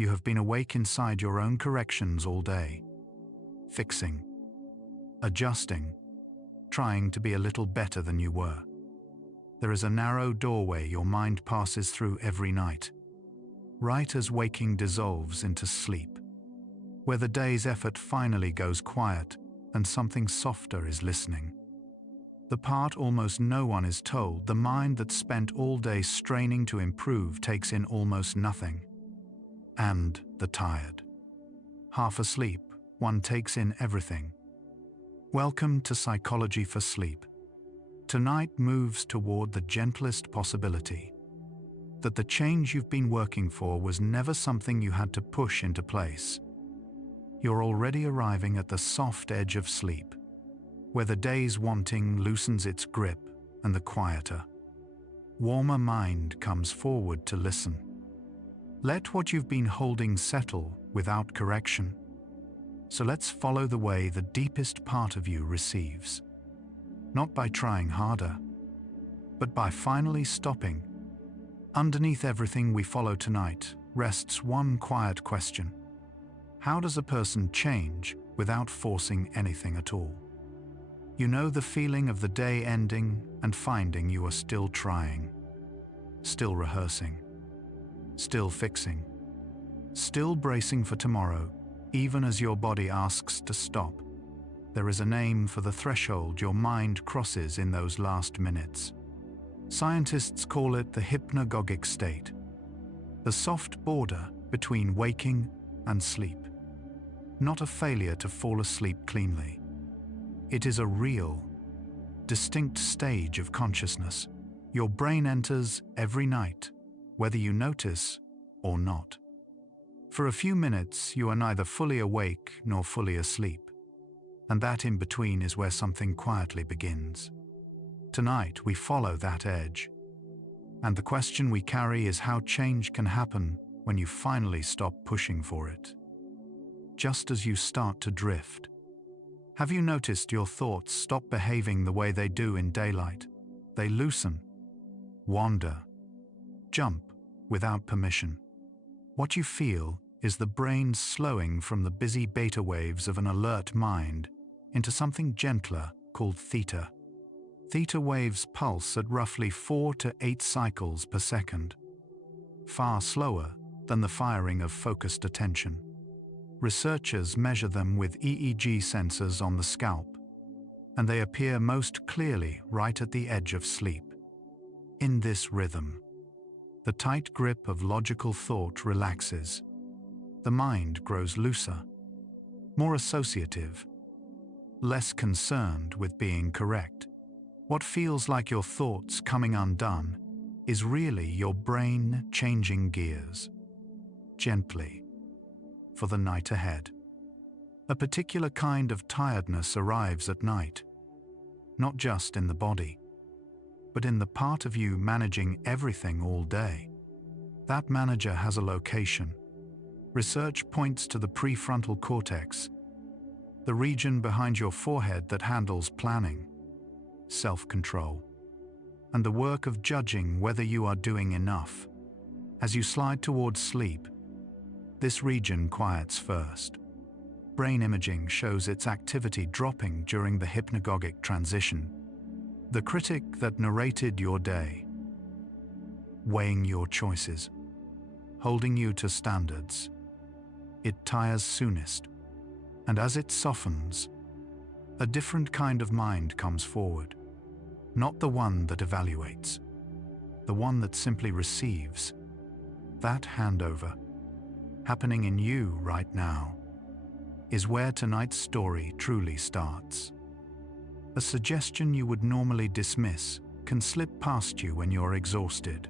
You have been awake inside your own corrections all day, fixing, adjusting, trying to be a little better than you were. There is a narrow doorway your mind passes through every night, right as waking dissolves into sleep, where the day's effort finally goes quiet and something softer is listening. The part almost no one is told, the mind that spent all day straining to improve takes in almost nothing. And the tired. Half asleep, one takes in everything. Welcome to Psychology for Sleep. Tonight moves toward the gentlest possibility. That the change you've been working for was never something you had to push into place. You're already arriving at the soft edge of sleep, where the day's wanting loosens its grip and the quieter, warmer mind comes forward to listen. Let what you've been holding settle without correction. So let's follow the way the deepest part of you receives. Not by trying harder, but by finally stopping. Underneath everything we follow tonight rests one quiet question. How does a person change without forcing anything at all? You know the feeling of the day ending and finding you are still trying, still rehearsing, still fixing, still bracing for tomorrow, even as your body asks to stop. There is a name for the threshold your mind crosses in those last minutes. Scientists call it the hypnagogic state, the soft border between waking and sleep. Not a failure to fall asleep cleanly. It is a real, distinct stage of consciousness your brain enters every night, whether you notice or not. For a few minutes, you are neither fully awake nor fully asleep, and that in between is where something quietly begins. Tonight, we follow that edge, and the question we carry is how change can happen when you finally stop pushing for it. Just as you start to drift. Have you noticed your thoughts stop behaving the way they do in daylight? They loosen, wander, jump without permission. What you feel is the brain slowing from the busy beta waves of an alert mind into something gentler called theta. Theta waves pulse at roughly 4 to 8 cycles per second, far slower than the firing of focused attention. Researchers measure them with EEG sensors on the scalp, and they appear most clearly right at the edge of sleep. In this rhythm, the tight grip of logical thought relaxes. The mind grows looser, more associative, less concerned with being correct. What feels like your thoughts coming undone is really your brain changing gears, gently, for the night ahead. A particular kind of tiredness arrives at night, not just in the body, but in the part of you managing everything all day. That manager has a location. Research points to the prefrontal cortex, the region behind your forehead that handles planning, self-control, and the work of judging whether you are doing enough. As you slide towards sleep, this region quiets first. Brain imaging shows its activity dropping during the hypnagogic transition. The critic that narrated your day, weighing your choices, holding you to standards, it tires soonest, and as it softens, a different kind of mind comes forward. Not the one that evaluates, the one that simply receives. That handover, happening in you right now, is where tonight's story truly starts. A suggestion you would normally dismiss can slip past you when you're exhausted.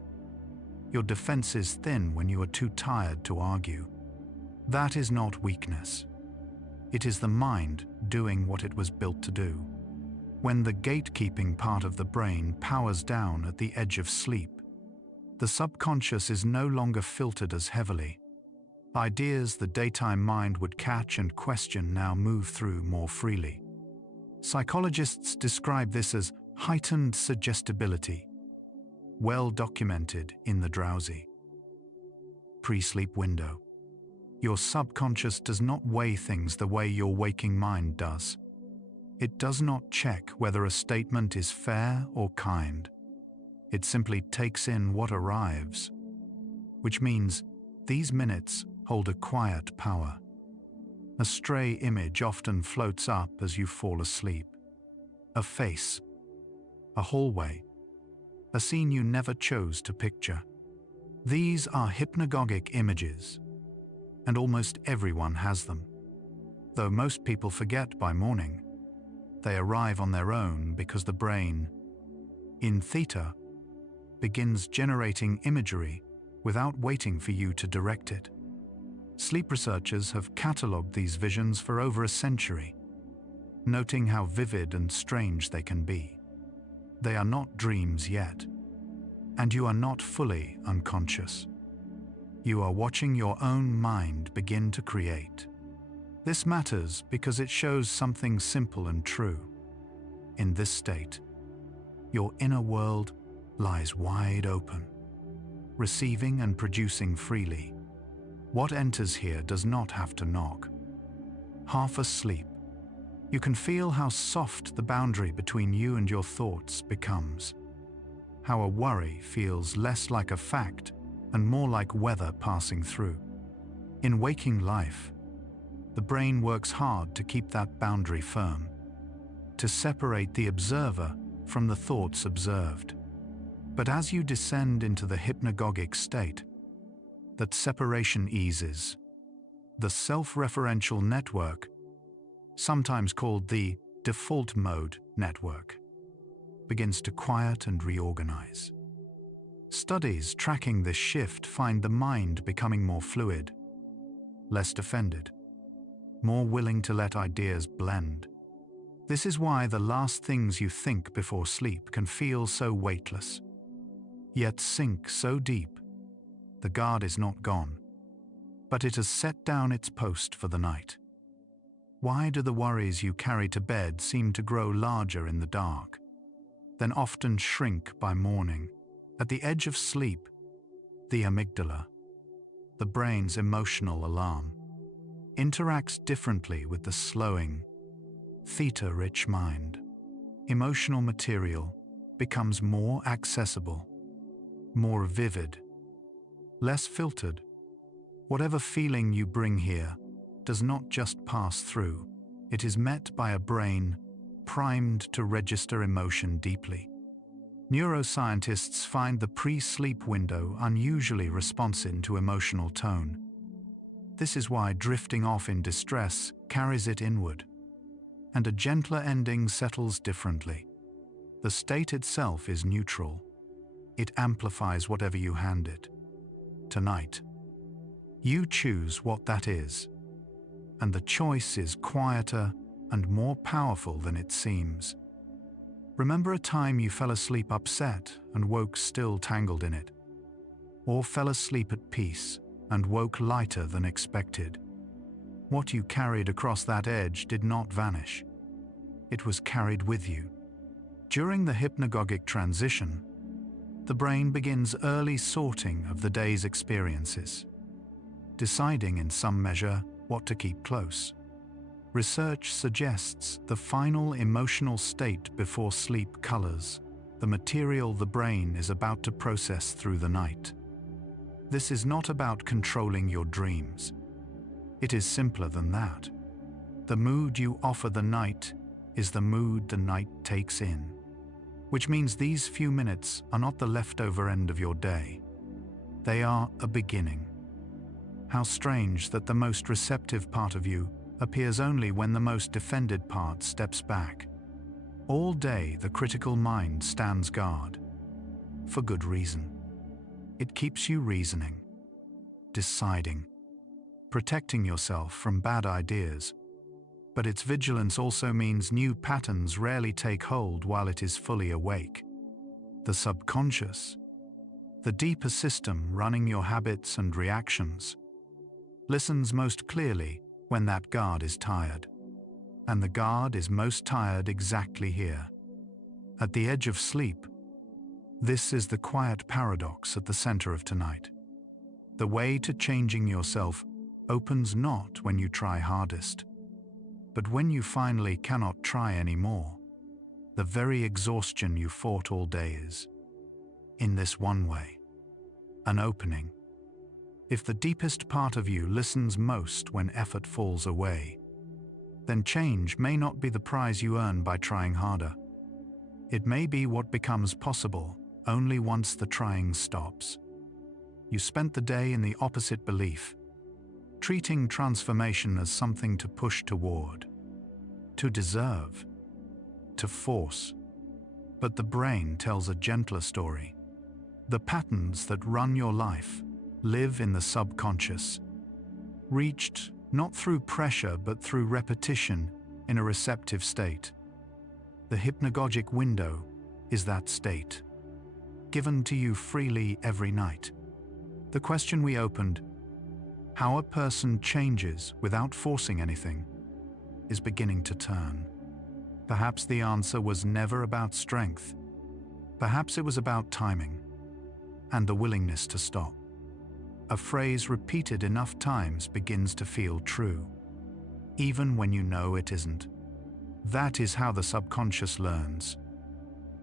Your defenses thin when you are too tired to argue. That is not weakness. It is the mind doing what it was built to do. When the gatekeeping part of the brain powers down at the edge of sleep, the subconscious is no longer filtered as heavily. Ideas the daytime mind would catch and question now move through more freely. Psychologists describe this as heightened suggestibility, well documented in the drowsy pre-sleep window. Your subconscious does not weigh things the way your waking mind does. It does not check whether a statement is fair or kind. It simply takes in what arrives, which means these minutes hold a quiet power. A stray image often floats up as you fall asleep. A face, a hallway, a scene you never chose to picture. These are hypnagogic images, and almost everyone has them. Though most people forget by morning, they arrive on their own because the brain, in Theta, begins generating imagery without waiting for you to direct it. Sleep researchers have catalogued these visions for over a century, noting how vivid and strange they can be. They are not dreams yet, and you are not fully unconscious. You are watching your own mind begin to create. This matters because it shows something simple and true. In this state, your inner world lies wide open, receiving and producing freely. What enters here does not have to knock. Half asleep, you can feel how soft the boundary between you and your thoughts becomes. How a worry feels less like a fact and more like weather passing through. In waking life, the brain works hard to keep that boundary firm, to separate the observer from the thoughts observed. But as you descend into the hypnagogic state, that separation eases. The self-referential network, sometimes called the default mode network, begins to quiet and reorganize. Studies tracking this shift find the mind becoming more fluid, less defended, more willing to let ideas blend. This is why the last things you think before sleep can feel so weightless, yet sink so deep. The guard is not gone, but it has set down its post for the night. Why do the worries you carry to bed seem to grow larger in the dark, then often shrink by morning? At the edge of sleep, the amygdala, the brain's emotional alarm, interacts differently with the slowing, theta-rich mind. Emotional material becomes more accessible, more vivid, less filtered. Whatever feeling you bring here does not just pass through. It is met by a brain primed to register emotion deeply. Neuroscientists find the pre-sleep window unusually responsive to emotional tone. This is why drifting off in distress carries it inward, and a gentler ending settles differently. The state itself is neutral. It amplifies whatever you hand it. Tonight, you choose what that is, and the choice is quieter and more powerful than it seems. Remember a time you fell asleep upset and woke still tangled in it, or fell asleep at peace and woke lighter than expected. What you carried across that edge did not vanish. It was carried with you. During the hypnagogic transition, the brain begins early sorting of the day's experiences, deciding in some measure what to keep close. Research suggests the final emotional state before sleep colors the material the brain is about to process through the night. This is not about controlling your dreams. It is simpler than that. The mood you offer the night is the mood the night takes in, which means these few minutes are not the leftover end of your day. They are a beginning. How strange that the most receptive part of you appears only when the most defended part steps back. All day the critical mind stands guard, for good reason. It keeps you reasoning, deciding, protecting yourself from bad ideas. But its vigilance also means new patterns rarely take hold while it is fully awake. The subconscious, the deeper system running your habits and reactions, listens most clearly when that guard is tired. And the guard is most tired exactly here, at the edge of sleep. This is the quiet paradox at the center of tonight. The way to changing yourself opens not when you try hardest, but when you finally cannot try anymore. The very exhaustion you fought all day is, in this one way, an opening. If the deepest part of you listens most when effort falls away, then change may not be the prize you earn by trying harder. It may be what becomes possible only once the trying stops. You spent the day in the opposite belief, treating transformation as something to push toward, to deserve, to force. But the brain tells a gentler story. The patterns that run your life live in the subconscious, reached not through pressure but through repetition in a receptive state. The hypnagogic window is that state, given to you freely every night. The question we opened, how a person changes without forcing anything, is beginning to turn. Perhaps the answer was never about strength. Perhaps it was about timing and the willingness to stop. A phrase repeated enough times begins to feel true, even when you know it isn't. That is how the subconscious learns,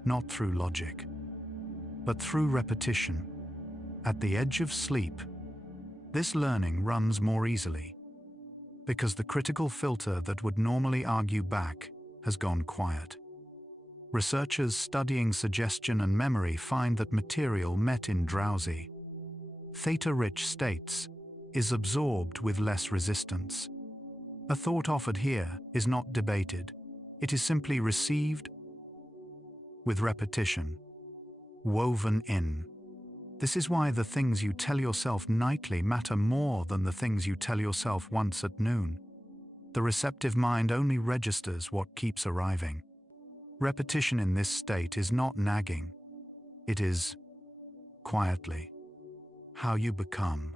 not through logic, but through repetition. At the edge of sleep, this learning runs more easily, because the critical filter that would normally argue back has gone quiet. Researchers studying suggestion and memory find that material met in drowsy, theta-rich states is absorbed with less resistance. A thought offered here is not debated. It is simply received with repetition, woven in. This is why the things you tell yourself nightly matter more than the things you tell yourself once at noon. The receptive mind only registers what keeps arriving. Repetition in this state is not nagging. It is, quietly, how you become.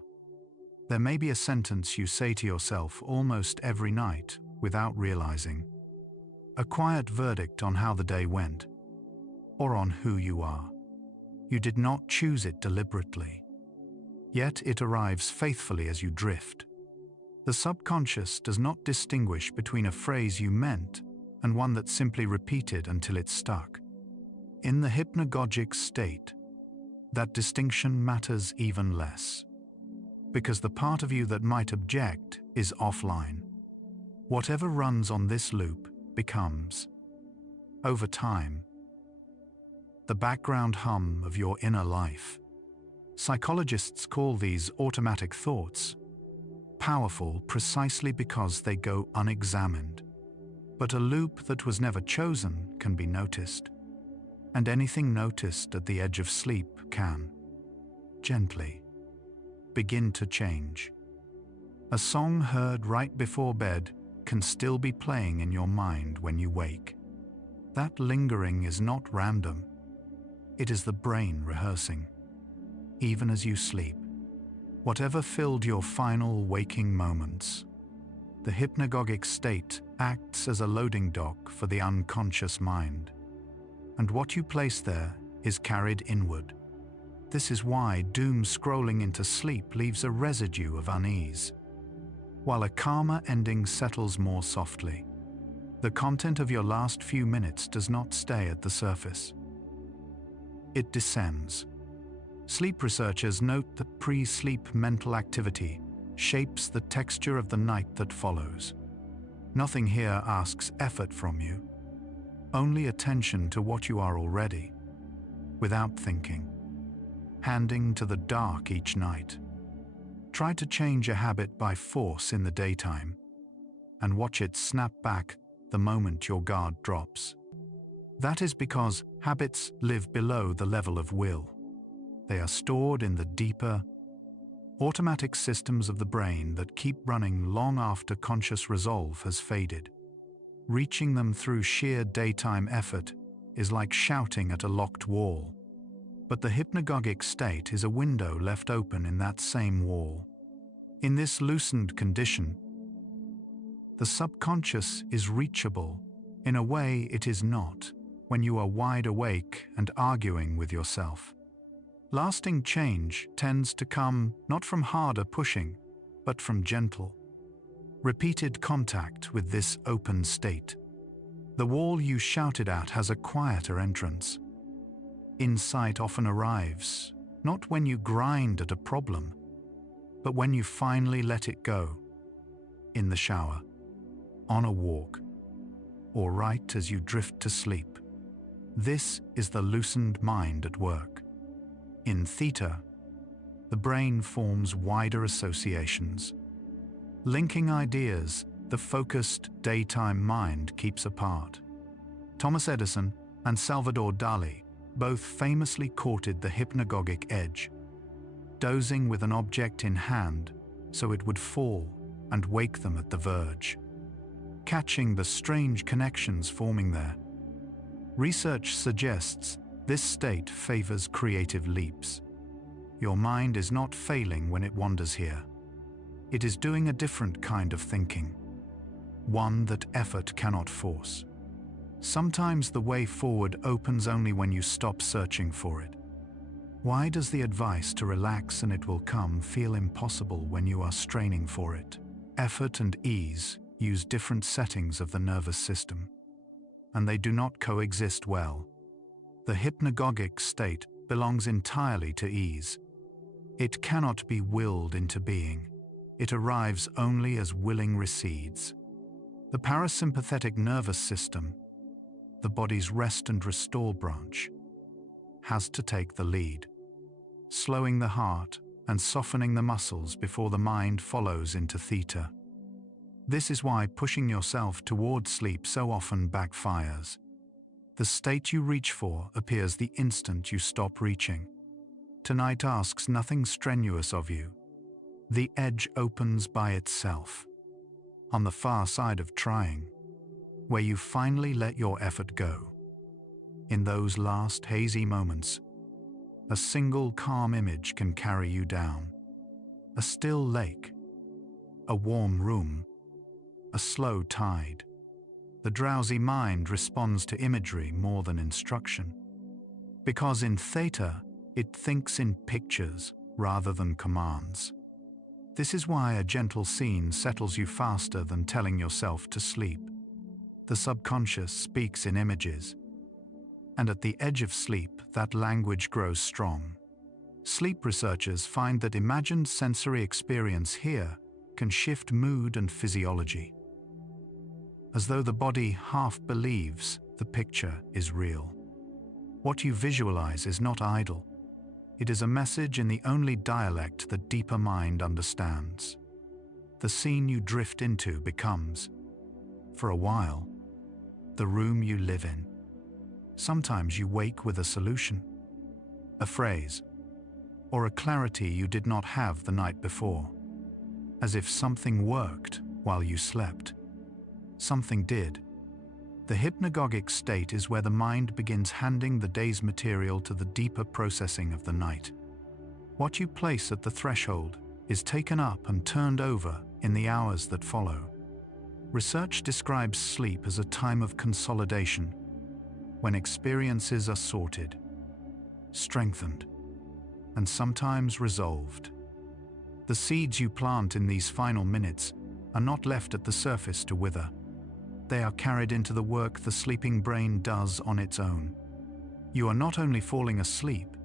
There may be a sentence you say to yourself almost every night without realizing. A quiet verdict on how the day went, or on who you are. You did not choose it deliberately, yet it arrives faithfully as you drift. The subconscious does not distinguish between a phrase you meant and one that simply repeated until it stuck. In the hypnagogic state, that distinction matters even less, because the part of you that might object is offline. Whatever runs on this loop becomes, over time, the background hum of your inner life. Psychologists call these automatic thoughts, powerful precisely because they go unexamined. But a loop that was never chosen can be noticed, and anything noticed at the edge of sleep can, gently, begin to change. A song heard right before bed can still be playing in your mind when you wake. That lingering is not random. It is the brain rehearsing, even as you sleep. Whatever filled your final waking moments, the hypnagogic state acts as a loading dock for the unconscious mind, and what you place there is carried inward. This is why doom scrolling into sleep leaves a residue of unease, while a calmer ending settles more softly. The content of your last few minutes does not stay at the surface. It descends. Sleep researchers note that pre-sleep mental activity shapes the texture of the night that follows. Nothing here asks effort from you, only attention to what you are already, without thinking, handing to the dark each night. Try to change a habit by force in the daytime, and watch it snap back the moment your guard drops. That is because habits live below the level of will. They are stored in the deeper, automatic systems of the brain that keep running long after conscious resolve has faded. Reaching them through sheer daytime effort is like shouting at a locked wall. But the hypnagogic state is a window left open in that same wall. In this loosened condition, the subconscious is reachable in a way it is not when you are wide awake and arguing with yourself. Lasting change tends to come not from harder pushing, but from gentle, repeated contact with this open state. The wall you shouted at has a quieter entrance. Insight often arrives, not when you grind at a problem, but when you finally let it go. In the shower, on a walk, or right as you drift to sleep. This is the loosened mind at work. In Theta, the brain forms wider associations. Linking ideas, the focused daytime mind keeps apart. Thomas Edison and Salvador Dali both famously courted the hypnagogic edge, dozing with an object in hand so it would fall and wake them at the verge, catching the strange connections forming there. Research suggests this state favors creative leaps. Your mind is not failing when it wanders here. It is doing a different kind of thinking, one that effort cannot force. Sometimes the way forward opens only when you stop searching for it. Why does the advice to relax and it will come feel impossible when you are straining for it? Effort and ease use different settings of the nervous system, and they do not coexist well. The hypnagogic state belongs entirely to ease. It cannot be willed into being. It arrives only as willing recedes. The parasympathetic nervous system, the body's rest and restore branch, has to take the lead, slowing the heart and softening the muscles before the mind follows into Theta. This is why pushing yourself toward sleep so often backfires. The state you reach for appears the instant you stop reaching. Tonight asks nothing strenuous of you. The edge opens by itself, on the far side of trying, where you finally let your effort go. In those last hazy moments, a single calm image can carry you down. A still lake, a warm room, a slow tide. The drowsy mind responds to imagery more than instruction. Because in Theta, it thinks in pictures rather than commands. This is why a gentle scene settles you faster than telling yourself to sleep. The subconscious speaks in images, and at the edge of sleep, that language grows strong. Sleep researchers find that imagined sensory experience here can shift mood and physiology, as though the body half believes the picture is real. What you visualize is not idle. It is a message in the only dialect the deeper mind understands. The scene you drift into becomes, for a while, the room you live in. Sometimes you wake with a solution, a phrase, or a clarity you did not have the night before, as if something worked while you slept. Something did. The hypnagogic state is where the mind begins handing the day's material to the deeper processing of the night. What you place at the threshold is taken up and turned over in the hours that follow. Research describes sleep as a time of consolidation, when experiences are sorted, strengthened, and sometimes resolved. The seeds you plant in these final minutes are not left at the surface to wither. They are carried into the work the sleeping brain does on its own. You are not only falling asleep,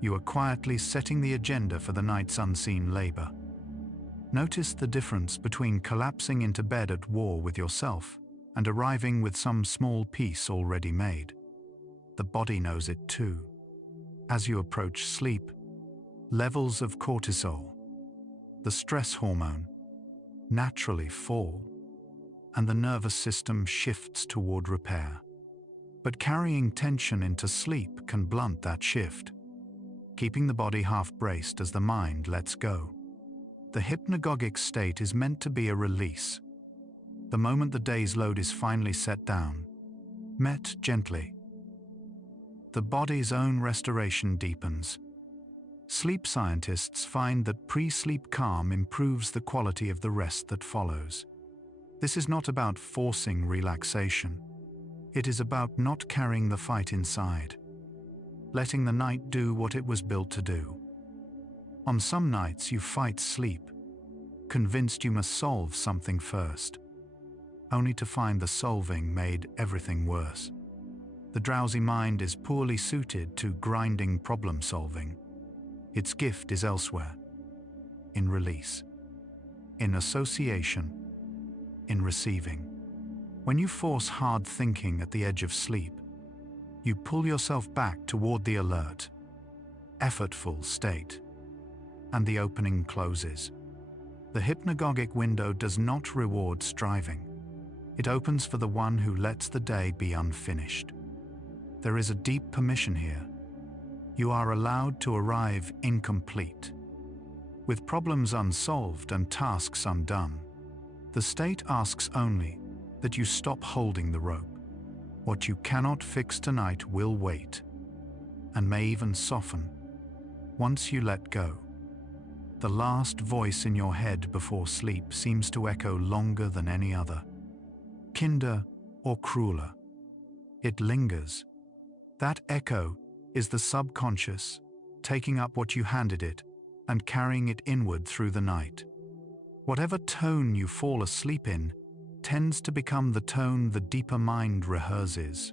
you are quietly setting the agenda for the night's unseen labor. Notice the difference between collapsing into bed at war with yourself and arriving with some small piece already made. The body knows it too. As you approach sleep, levels of cortisol, the stress hormone, naturally fall, and the nervous system shifts toward repair. But carrying tension into sleep can blunt that shift, keeping the body half-braced as the mind lets go. The hypnagogic state is meant to be a release. The moment the day's load is finally set down, met gently, the body's own restoration deepens. Sleep scientists find that pre-sleep calm improves the quality of the rest that follows. This is not about forcing relaxation. It is about not carrying the fight inside, letting the night do what it was built to do. On some nights you fight sleep, convinced you must solve something first, only to find the solving made everything worse. The drowsy mind is poorly suited to grinding problem solving. Its gift is elsewhere, in release, in association, in receiving. When you force hard thinking at the edge of sleep, you pull yourself back toward the alert, effortful state, and the opening closes. The hypnagogic window does not reward striving. It opens for the one who lets the day be unfinished. There is a deep permission here. You are allowed to arrive incomplete, with problems unsolved and tasks undone. The state asks only that you stop holding the rope. What you cannot fix tonight will wait, and may even soften once you let go. The last voice in your head before sleep seems to echo longer than any other, kinder or crueler. It lingers. That echo is the subconscious, taking up what you handed it and carrying it inward through the night. Whatever tone you fall asleep in tends to become the tone the deeper mind rehearses.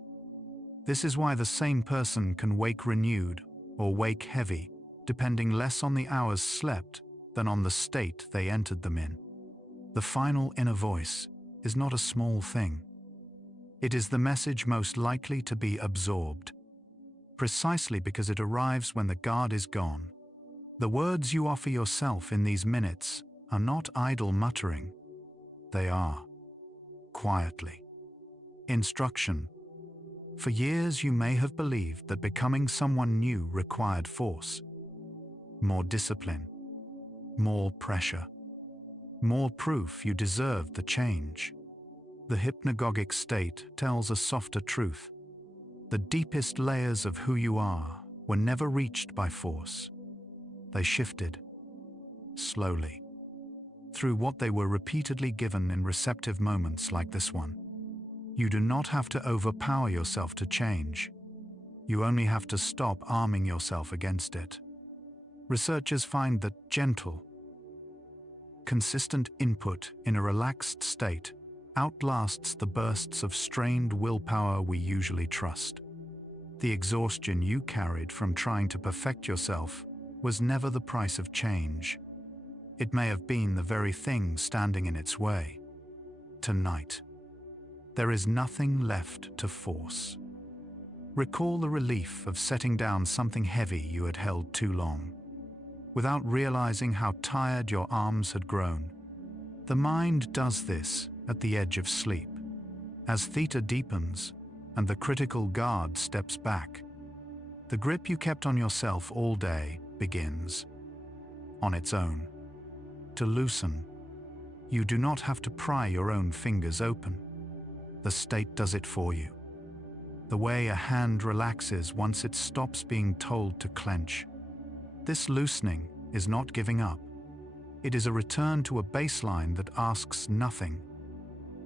This is why the same person can wake renewed or wake heavy, depending less on the hours slept than on the state they entered them in. The final inner voice is not a small thing. It is the message most likely to be absorbed, precisely because it arrives when the guard is gone. The words you offer yourself in these minutes are not idle muttering. They are, quietly, instruction. For years you may have believed that becoming someone new required force, more discipline, more pressure, more proof you deserved the change. The hypnagogic state tells a softer truth. The deepest layers of who you are were never reached by force. They shifted, slowly, through what they were repeatedly given in receptive moments like this one. You do not have to overpower yourself to change. You only have to stop arming yourself against it. Researchers find that gentle, consistent input in a relaxed state outlasts the bursts of strained willpower we usually trust. The exhaustion you carried from trying to perfect yourself was never the price of change. It may have been the very thing standing in its way. Tonight, there is nothing left to force. Recall the relief of setting down something heavy you had held too long, without realizing how tired your arms had grown. The mind does this at the edge of sleep. As Theta deepens and the critical guard steps back, the grip you kept on yourself all day begins, on its own, to loosen. You do not have to pry your own fingers open. The state does it for you. The way a hand relaxes once it stops being told to clench. This loosening is not giving up. It is a return to a baseline that asks nothing.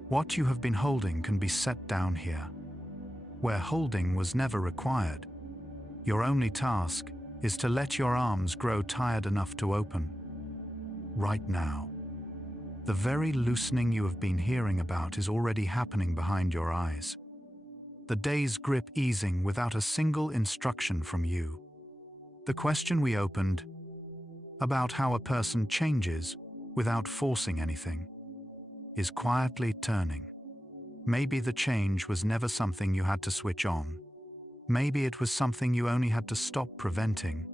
What you have been holding can be set down here, where holding was never required. Your only task is to let your arms grow tired enough to open. Right now. The very loosening you have been hearing about is already happening behind your eyes. The day's grip easing without a single instruction from you. The question we opened, about how a person changes without forcing anything, is quietly turning. Maybe the change was never something you had to switch on. Maybe it was something you only had to stop preventing.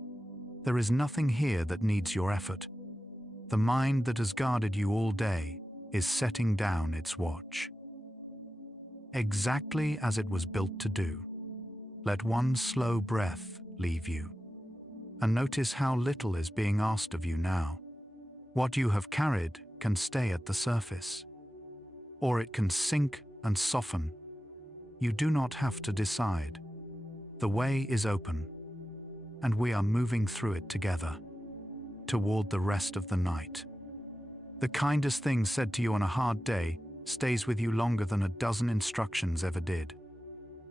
There is nothing here that needs your effort. The mind that has guarded you all day is setting down its watch. Exactly as it was built to do. Let one slow breath leave you, and notice how little is being asked of you now. What you have carried can stay at the surface, or it can sink and soften. You do not have to decide. The way is open, and we are moving through it together, toward the rest of the night. The kindest thing said to you on a hard day stays with you longer than a dozen instructions ever did.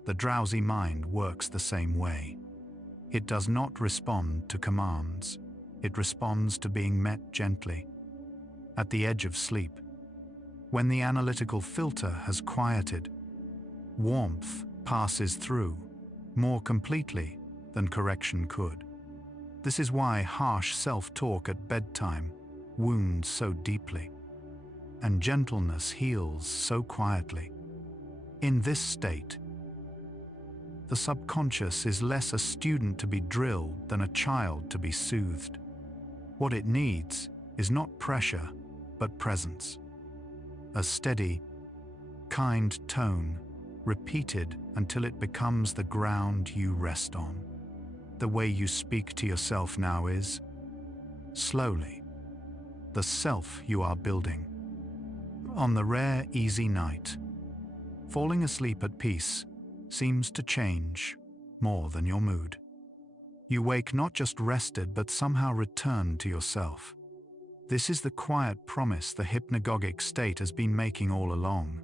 The drowsy mind works the same way. It does not respond to commands. It responds to being met gently. at the edge of sleep, when the analytical filter has quieted, warmth passes through more completely than correction could. This is why harsh self-talk at bedtime wounds so deeply, and gentleness heals so quietly. In this state, the subconscious is less a student to be drilled than a child to be soothed. What it needs is not pressure, but presence. A steady, kind tone, repeated until it becomes the ground you rest on. The way you speak to yourself now is, slowly, the self you are building. On the rare, easy night, falling asleep at peace seems to change more than your mood. You wake not just rested, but somehow returned to yourself. This is the quiet promise the hypnagogic state has been making all along.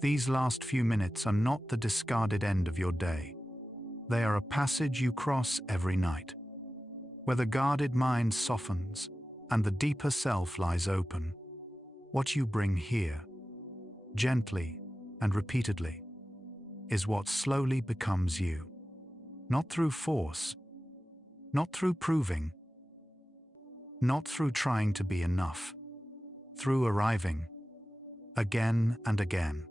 These last few minutes are not the discarded end of your day. They are a passage you cross every night, where the guarded mind softens and the deeper self lies open. What you bring here, gently and repeatedly, is what slowly becomes you. Not through force, not through proving, not through trying to be enough, through arriving, again and again,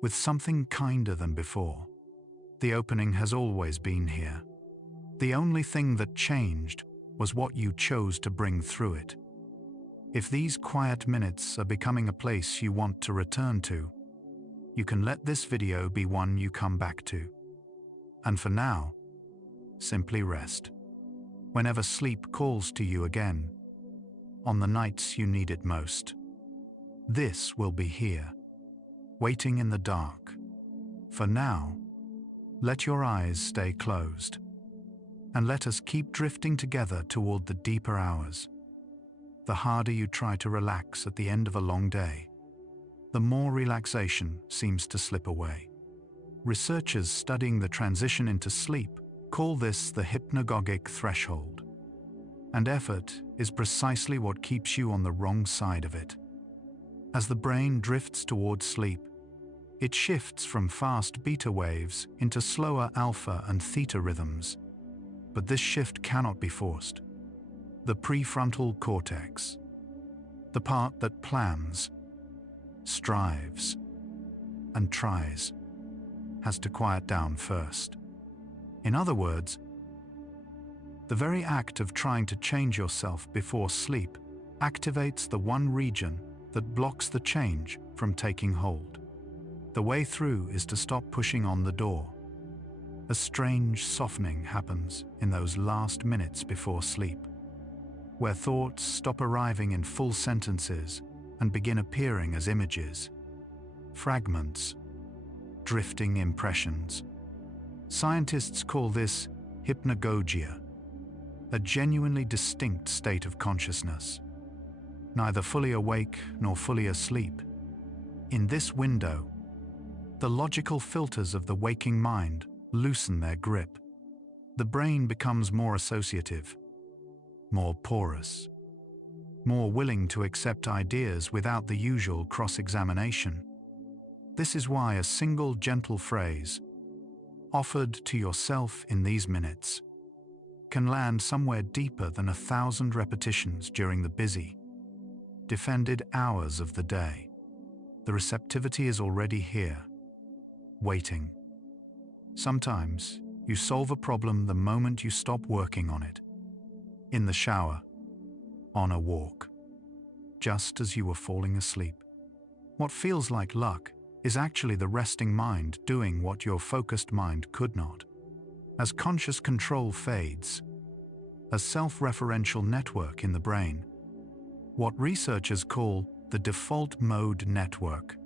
with something kinder than before. The opening has always been here. The only thing that changed was what you chose to bring through it. If these quiet minutes are becoming a place you want to return to, you can let this video be one you come back to. And for now, simply rest. Whenever sleep calls to you again, on the nights you need it most, this will be here, waiting in the dark. For now, let your eyes stay closed, and let us keep drifting together toward the deeper hours. The harder you try to relax at the end of a long day, the more relaxation seems to slip away. Researchers studying the transition into sleep call this the hypnagogic threshold. And effort is precisely what keeps you on the wrong side of it. As the brain drifts towards sleep, it shifts from fast beta waves into slower alpha and theta rhythms. But this shift cannot be forced. The prefrontal cortex, the part that plans, strives, and tries, has to quiet down first. In other words, the very act of trying to change yourself before sleep activates the one region that blocks the change from taking hold. The way through is to stop pushing on the door. A strange softening happens in those last minutes before sleep, where thoughts stop arriving in full sentences and begin appearing as images, fragments, drifting impressions. Scientists call this hypnagogia, a genuinely distinct state of consciousness, neither fully awake nor fully asleep. In this window, the logical filters of the waking mind loosen their grip. The brain becomes more associative, more porous, more willing to accept ideas without the usual cross-examination. This is why a single gentle phrase, offered to yourself in these minutes, can land somewhere deeper than 1,000 repetitions during the busy, defended hours of the day. The receptivity is already here, waiting. Sometimes you solve a problem the moment you stop working on it. In the shower, on a walk, just as you were falling asleep. What feels like luck is actually the resting mind doing what your focused mind could not. As conscious control fades, a self-referential network in the brain, what researchers call the default mode network,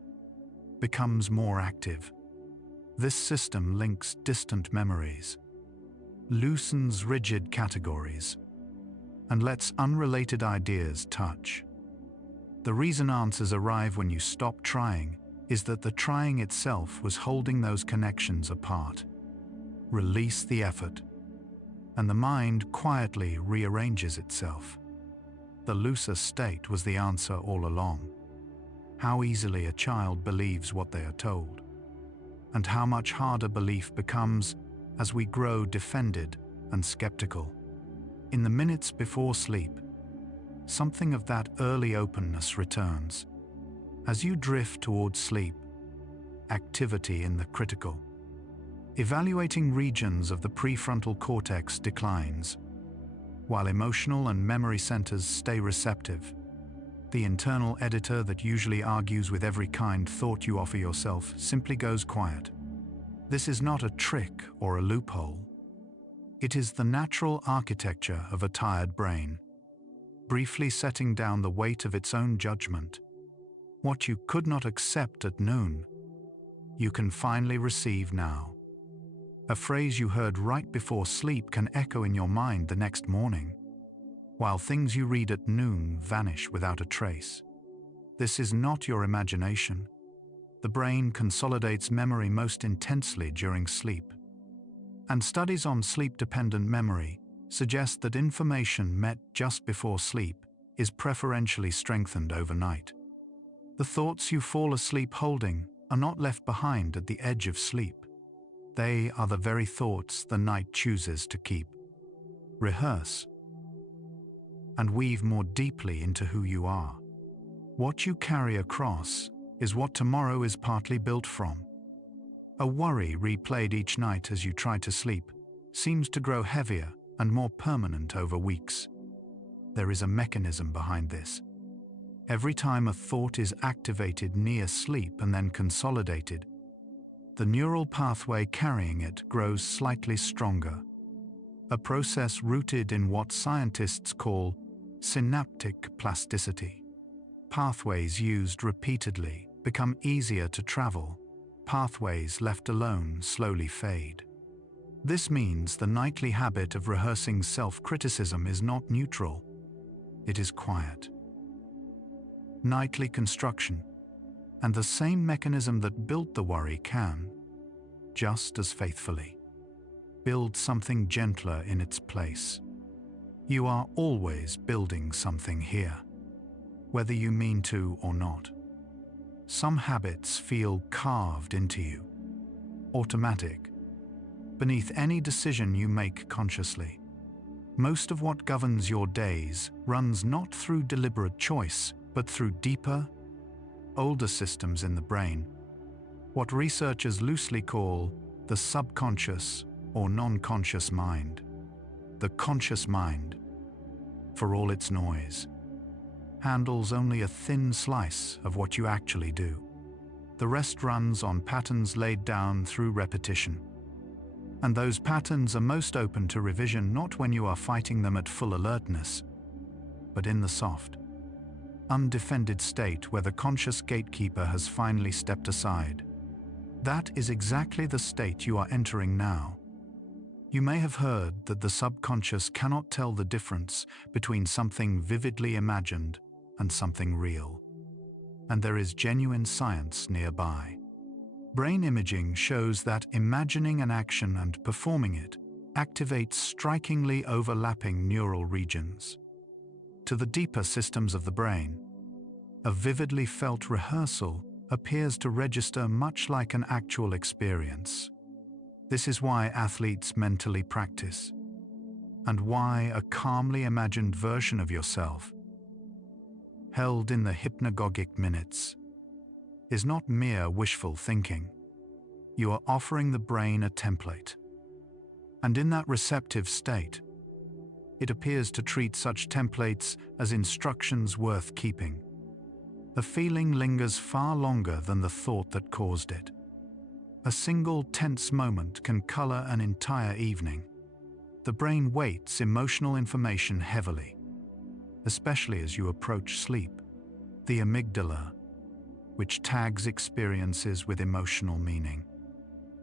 becomes more active. This system links distant memories, loosens rigid categories, and lets unrelated ideas touch. The reason answers arrive when you stop trying is that the trying itself was holding those connections apart. Release the effort, and the mind quietly rearranges itself. The looser state was the answer all along. How easily a child believes what they are told, and how much harder belief becomes as we grow defended and skeptical. In the minutes before sleep, something of that early openness returns. As you drift towards sleep, activity in the critical, evaluating regions of the prefrontal cortex declines, while emotional and memory centers stay receptive. The internal editor that usually argues with every kind thought you offer yourself simply goes quiet. This is not a trick or a loophole. It is the natural architecture of a tired brain, briefly setting down the weight of its own judgment. What you could not accept at noon, you can finally receive now. A phrase you heard right before sleep can echo in your mind the next morning, while things you read at noon vanish without a trace. This is not your imagination. The brain consolidates memory most intensely during sleep, and studies on sleep-dependent memory suggest that information met just before sleep is preferentially strengthened overnight. The thoughts you fall asleep holding are not left behind at the edge of sleep. They are the very thoughts the night chooses to keep, rehearse, and weave more deeply into who you are. What you carry across is what tomorrow is partly built from. A worry replayed each night as you try to sleep seems to grow heavier and more permanent over weeks. There is a mechanism behind this. Every time a thought is activated near sleep and then consolidated, the neural pathway carrying it grows slightly stronger, a process rooted in what scientists call synaptic plasticity. Pathways used repeatedly become easier to travel. Pathways left alone slowly fade. This means the nightly habit of rehearsing self-criticism is not neutral. It is quiet. Nightly construction, and the same mechanism that built the worry can, just as faithfully, build something gentler in its place. You are always building something here, whether you mean to or not. Some habits feel carved into you, automatic, beneath any decision you make consciously. Most of what governs your days runs not through deliberate choice, but through deeper, older systems in the brain, what researchers loosely call the subconscious or non-conscious mind. The conscious mind, for all its noise, handles only a thin slice of what you actually do. The rest runs on patterns laid down through repetition. And those patterns are most open to revision not when you are fighting them at full alertness, but in the soft, undefended state where the conscious gatekeeper has finally stepped aside. That is exactly the state you are entering now. You may have heard that the subconscious cannot tell the difference between something vividly imagined and something real. And there is genuine science nearby. Brain imaging shows that imagining an action and performing it activates strikingly overlapping neural regions. To the deeper systems of the brain, a vividly felt rehearsal appears to register much like an actual experience. This is why athletes mentally practice, and why a calmly imagined version of yourself, held in the hypnagogic minutes, is not mere wishful thinking. You are offering the brain a template. And in that receptive state, it appears to treat such templates as instructions worth keeping. The feeling lingers far longer than the thought that caused it. A single tense moment can color an entire evening. The brain weights emotional information heavily, especially as you approach sleep. The amygdala, which tags experiences with emotional meaning,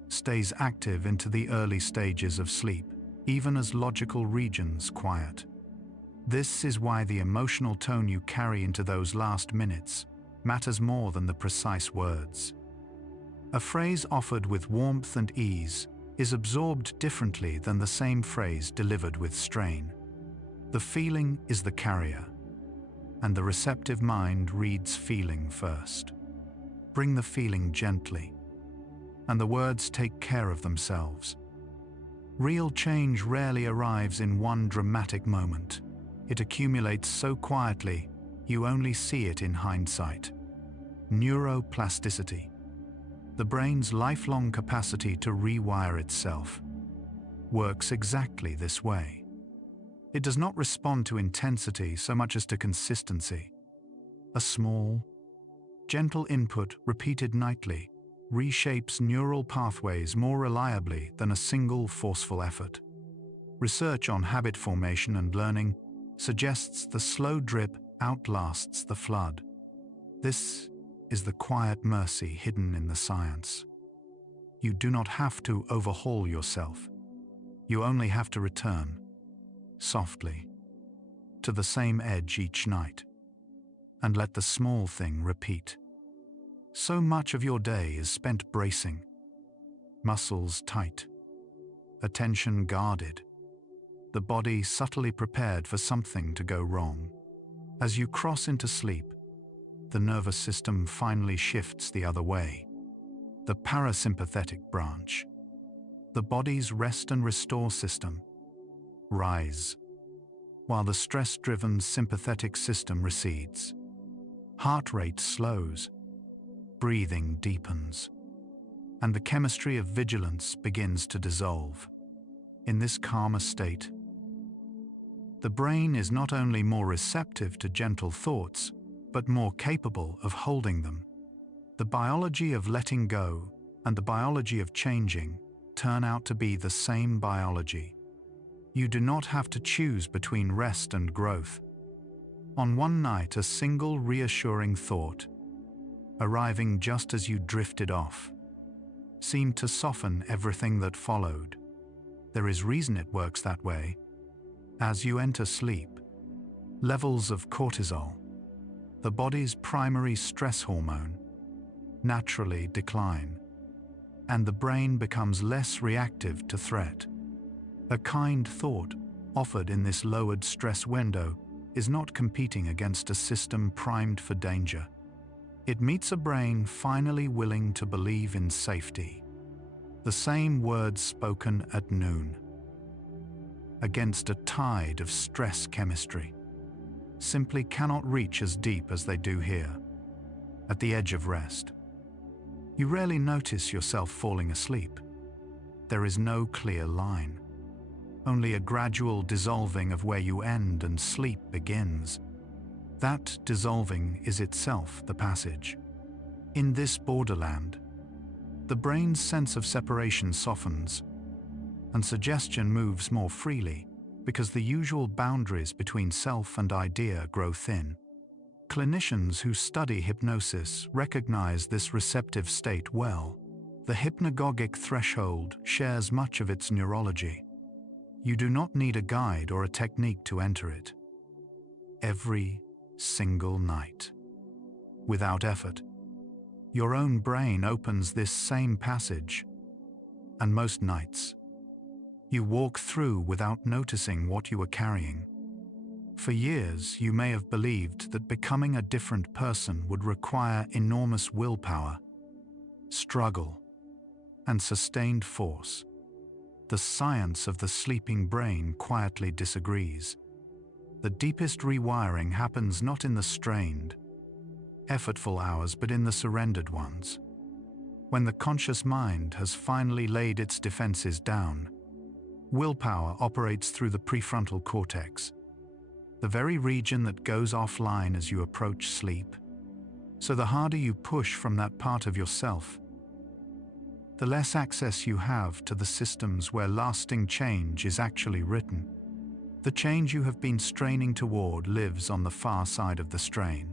stays active into the early stages of sleep, even as logical regions quiet. This is why the emotional tone you carry into those last minutes matters more than the precise words. A phrase offered with warmth and ease is absorbed differently than the same phrase delivered with strain. The feeling is the carrier, and the receptive mind reads feeling first. Bring the feeling gently, and the words take care of themselves. Real change rarely arrives in one dramatic moment. It accumulates so quietly, you only see it in hindsight. Neuroplasticity, the brain's lifelong capacity to rewire itself, works exactly this way. It does not respond to intensity so much as to consistency. A small, gentle input repeated nightly reshapes neural pathways more reliably than a single forceful effort. Research on habit formation and learning suggests the slow drip outlasts the flood. This is the quiet mercy hidden in the science. You do not have to overhaul yourself. You only have to return, softly, to the same edge each night, and let the small thing repeat. So much of your day is spent bracing, muscles tight, attention guarded, the body subtly prepared for something to go wrong. As you cross into sleep, the nervous system finally shifts the other way. The parasympathetic branch, the body's rest and restore system, rise, while the stress-driven sympathetic system recedes. Heart rate slows, breathing deepens, and the chemistry of vigilance begins to dissolve. In this calmer state, the brain is not only more receptive to gentle thoughts, but more capable of holding them. The biology of letting go and the biology of changing turn out to be the same biology. You do not have to choose between rest and growth. On one night, a single reassuring thought, arriving just as you drifted off, seemed to soften everything that followed. There is reason it works that way. As you enter sleep, levels of cortisol, the body's primary stress hormone, naturally decline, and the brain becomes less reactive to threat. A kind thought offered in this lowered stress window is not competing against a system primed for danger. It meets a brain finally willing to believe in safety. The same words spoken at noon, against a tide of stress chemistry, simply cannot reach as deep as they do here, at the edge of rest. You rarely notice yourself falling asleep. There is no clear line, only a gradual dissolving of where you end and sleep begins. That dissolving is itself the passage. In this borderland, the brain's sense of separation softens, and suggestion moves more freely because the usual boundaries between self and idea grow thin. Clinicians who study hypnosis recognize this receptive state well. The hypnagogic threshold shares much of its neurology. You do not need a guide or a technique to enter it. Every single night, without effort, your own brain opens this same passage, and most nights, you walk through without noticing what you are carrying. For years, you may have believed that becoming a different person would require enormous willpower, struggle, and sustained force. The science of the sleeping brain quietly disagrees. The deepest rewiring happens not in the strained, effortful hours, but in the surrendered ones. When the conscious mind has finally laid its defenses down, willpower operates through the prefrontal cortex, the very region that goes offline as you approach sleep. So the harder you push from that part of yourself, the less access you have to the systems where lasting change is actually written. The change you have been straining toward lives on the far side of the strain.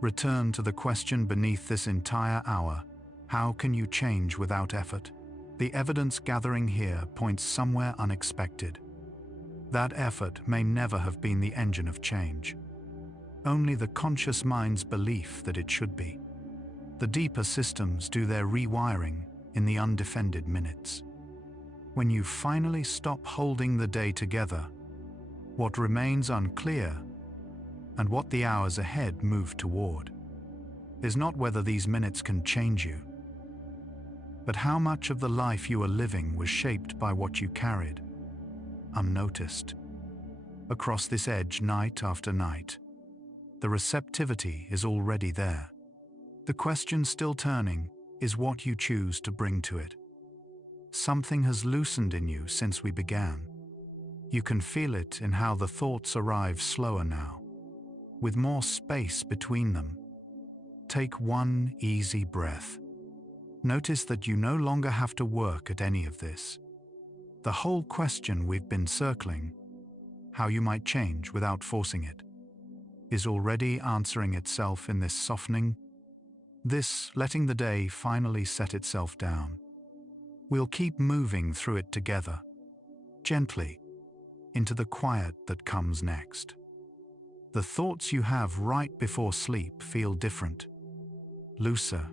Return to the question beneath this entire hour: how can you change without effort? The evidence gathering here points somewhere unexpected. That effort may never have been the engine of change, only the conscious mind's belief that it should be. The deeper systems do their rewiring in the undefended minutes. When you finally stop holding the day together, what remains unclear, and what the hours ahead move toward is not whether these minutes can change you, but how much of the life you are living was shaped by what you carried, unnoticed, across this edge night after night. The receptivity is already there. The question still turning is what you choose to bring to it. Something has loosened in you since we began. You can feel it in how the thoughts arrive slower now, with more space between them. Take one easy breath. Notice that you no longer have to work at any of this. The whole question we've been circling, how you might change without forcing it, is already answering itself in this softening, this letting the day finally set itself down. We'll keep moving through it together, gently, into the quiet that comes next. The thoughts you have right before sleep feel different, looser,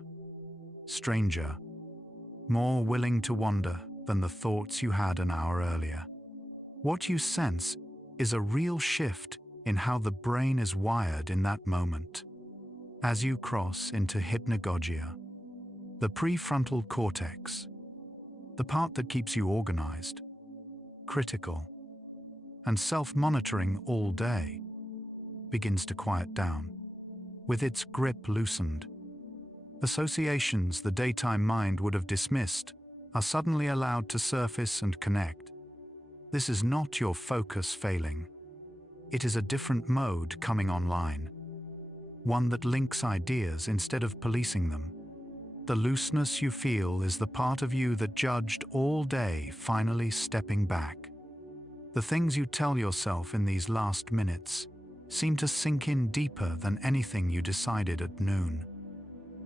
stranger, more willing to wander than the thoughts you had an hour earlier. What you sense is a real shift in how the brain is wired in that moment. As you cross into hypnagogia, the prefrontal cortex, the part that keeps you organized, critical, and self-monitoring all day, begins to quiet down. With its grip loosened, associations the daytime mind would have dismissed are suddenly allowed to surface and connect. This is not your focus failing. It is a different mode coming online, one that links ideas instead of policing them. The looseness you feel is the part of you that judged all day finally stepping back. The things you tell yourself in these last minutes seem to sink in deeper than anything you decided at noon.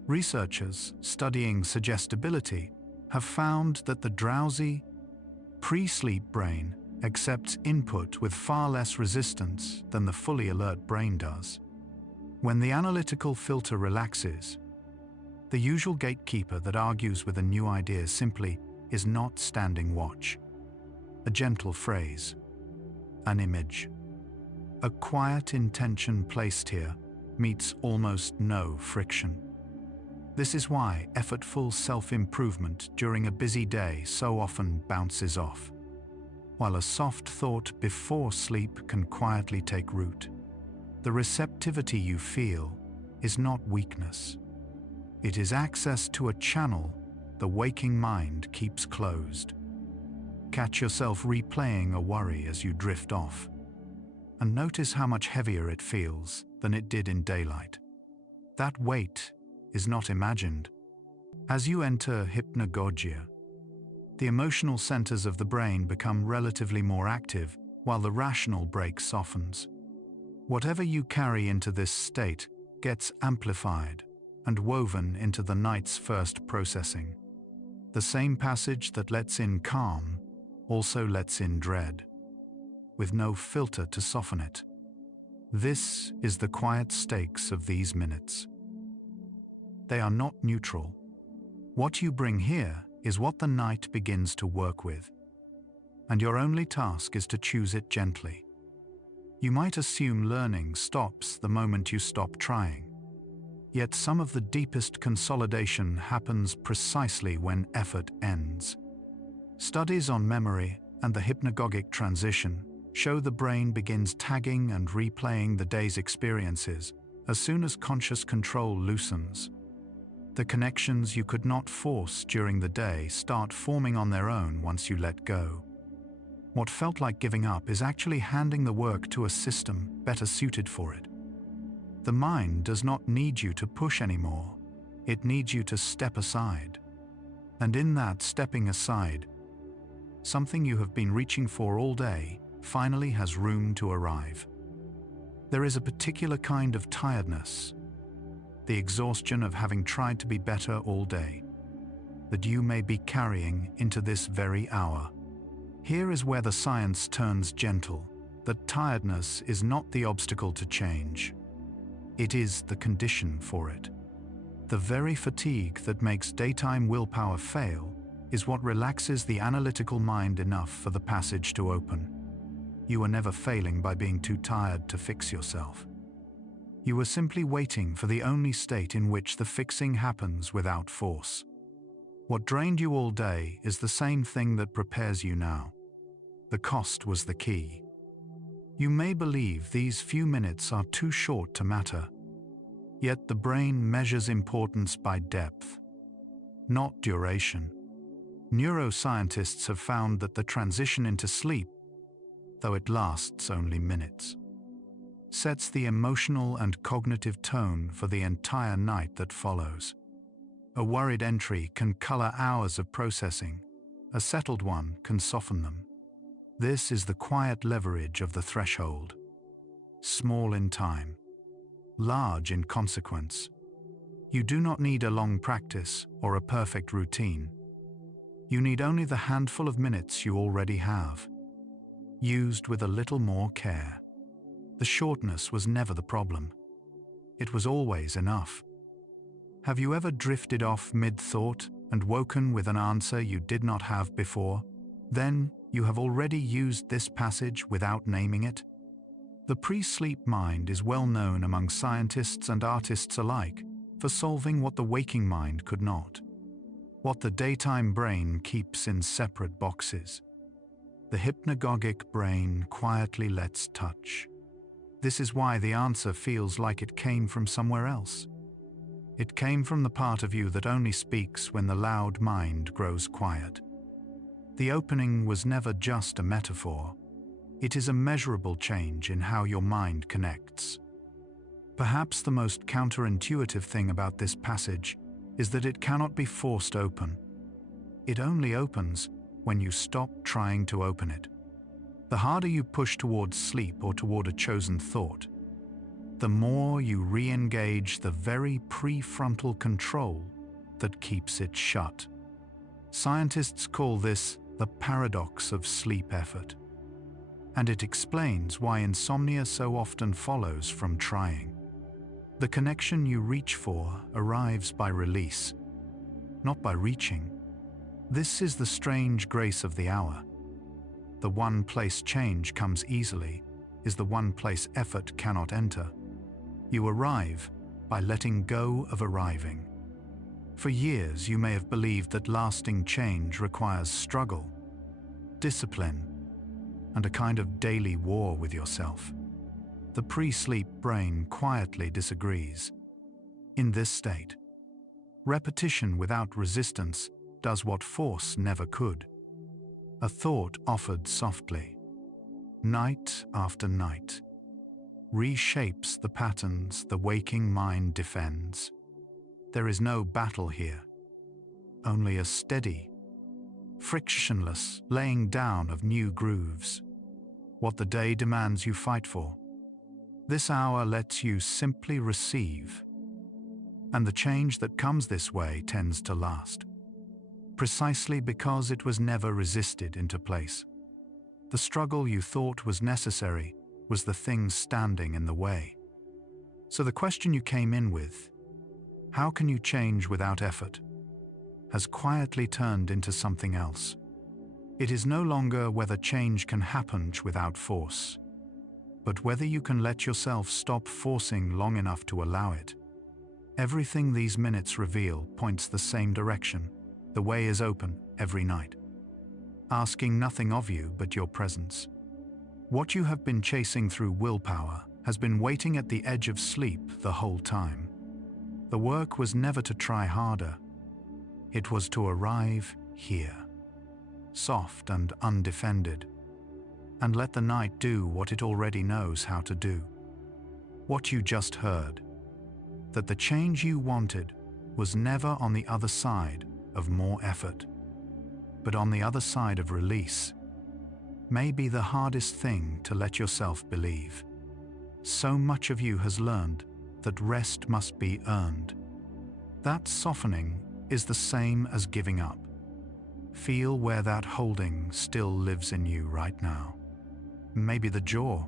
Researchers studying suggestibility have found that the drowsy, pre-sleep brain accepts input with far less resistance than the fully alert brain does. When the analytical filter relaxes, the usual gatekeeper that argues with a new idea simply is not standing watch. A gentle phrase, an image, a quiet intention placed here meets almost no friction. This is why effortful self-improvement during a busy day so often bounces off, while a soft thought before sleep can quietly take root. The receptivity you feel is not weakness. It is access to a channel the waking mind keeps closed. Catch yourself replaying a worry as you drift off, and notice how much heavier it feels than it did in daylight. That weight is not imagined. As you enter hypnagogia, the emotional centers of the brain become relatively more active while the rational brake softens. Whatever you carry into this state gets amplified and woven into the night's first processing. The same passage that lets in calm also lets in dread, with no filter to soften it. This is the quiet stakes of these minutes. They are not neutral. What you bring here is what the night begins to work with, and your only task is to choose it gently. You might assume learning stops the moment you stop trying, yet some of the deepest consolidation happens precisely when effort ends. Studies on memory and the hypnagogic transition show the brain begins tagging and replaying the day's experiences as soon as conscious control loosens. The connections you could not force during the day start forming on their own once you let go. What felt like giving up is actually handing the work to a system better suited for it. The mind does not need you to push anymore. It needs you to step aside. And in that stepping aside, something you have been reaching for all day finally has room to arrive. There is a particular kind of tiredness, the exhaustion of having tried to be better all day, that you may be carrying into this very hour. Here is where the science turns gentle, that tiredness is not the obstacle to change. It is the condition for it. The very fatigue that makes daytime willpower fail is what relaxes the analytical mind enough for the passage to open. You are never failing by being too tired to fix yourself. You were simply waiting for the only state in which the fixing happens without force. What drained you all day is the same thing that prepares you now. The cost was the key. You may believe these few minutes are too short to matter, yet the brain measures importance by depth, not duration. Neuroscientists have found that the transition into sleep, though it lasts only minutes, sets the emotional and cognitive tone for the entire night that follows. A worried entry can color hours of processing. A settled one can soften them. This is the quiet leverage of the threshold. Small in time, large in consequence. You do not need a long practice or a perfect routine. You need only the handful of minutes you already have, used with a little more care. The shortness was never the problem. It was always enough. Have you ever drifted off mid-thought and woken with an answer you did not have before? Then you have already used this passage without naming it. The pre-sleep mind is well known among scientists and artists alike for solving what the waking mind could not, what the daytime brain keeps in separate boxes. The hypnagogic brain quietly lets touch. This is why the answer feels like it came from somewhere else. It came from the part of you that only speaks when the loud mind grows quiet. The opening was never just a metaphor. It is a measurable change in how your mind connects. Perhaps the most counterintuitive thing about this passage is that it cannot be forced open. It only opens when you stop trying to open it. The harder you push towards sleep or toward a chosen thought, the more you re-engage the very prefrontal control that keeps it shut. Scientists call this the paradox of sleep effort, and it explains why insomnia so often follows from trying. The connection you reach for arrives by release, not by reaching. This is the strange grace of the hour. The one place change comes easily is the one place effort cannot enter. You arrive by letting go of arriving. For years, you may have believed that lasting change requires struggle, discipline, and a kind of daily war with yourself. The pre-sleep brain quietly disagrees. In this state, repetition without resistance does what force never could. A thought offered softly, night after night, reshapes the patterns the waking mind defends. There is no battle here, only a steady, frictionless laying down of new grooves, what the day demands you fight for. This hour lets you simply receive, and the change that comes this way tends to last, precisely because it was never resisted into place. The struggle you thought was necessary was the thing standing in the way. So the question you came in with, how can you change without effort, has quietly turned into something else. It is no longer whether change can happen without force, but whether you can let yourself stop forcing long enough to allow it. Everything these minutes reveal points the same direction. The way is open every night, asking nothing of you but your presence. What you have been chasing through willpower has been waiting at the edge of sleep the whole time. The work was never to try harder. It was to arrive here, soft and undefended, and let the night do what it already knows how to do. What you just heard, that the change you wanted was never on the other side of more effort, but on the other side of release, may be the hardest thing to let yourself believe. So much of you has learned that rest must be earned. That softening is the same as giving up. Feel where that holding still lives in you right now. Maybe the jaw,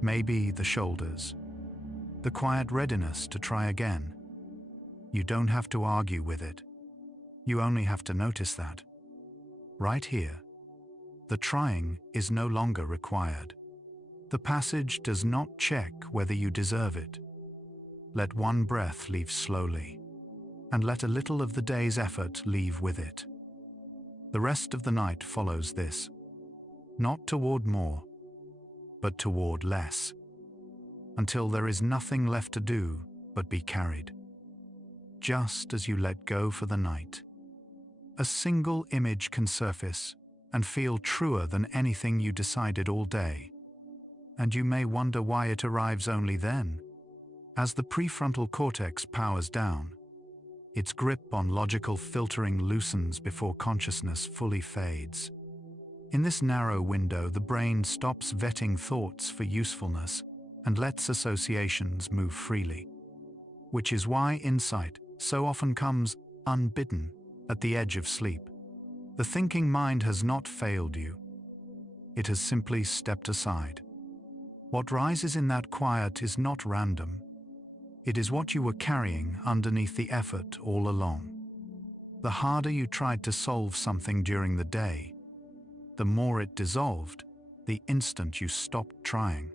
maybe the shoulders, the quiet readiness to try again. You don't have to argue with it. You only have to notice that. Right here, the trying is no longer required. The passage does not check whether you deserve it. Let one breath leave slowly, and let a little of the day's effort leave with it. The rest of the night follows this, not toward more, but toward less, until there is nothing left to do but be carried. Just as you let go for the night, a single image can surface and feel truer than anything you decided all day. And you may wonder why it arrives only then. As the prefrontal cortex powers down, its grip on logical filtering loosens before consciousness fully fades. In this narrow window, the brain stops vetting thoughts for usefulness and lets associations move freely, which is why insight so often comes unbidden at the edge of sleep. The thinking mind has not failed you. It has simply stepped aside. What rises in that quiet is not random. It is what you were carrying underneath the effort all along. The harder you tried to solve something during the day, the more it dissolved the instant you stopped trying.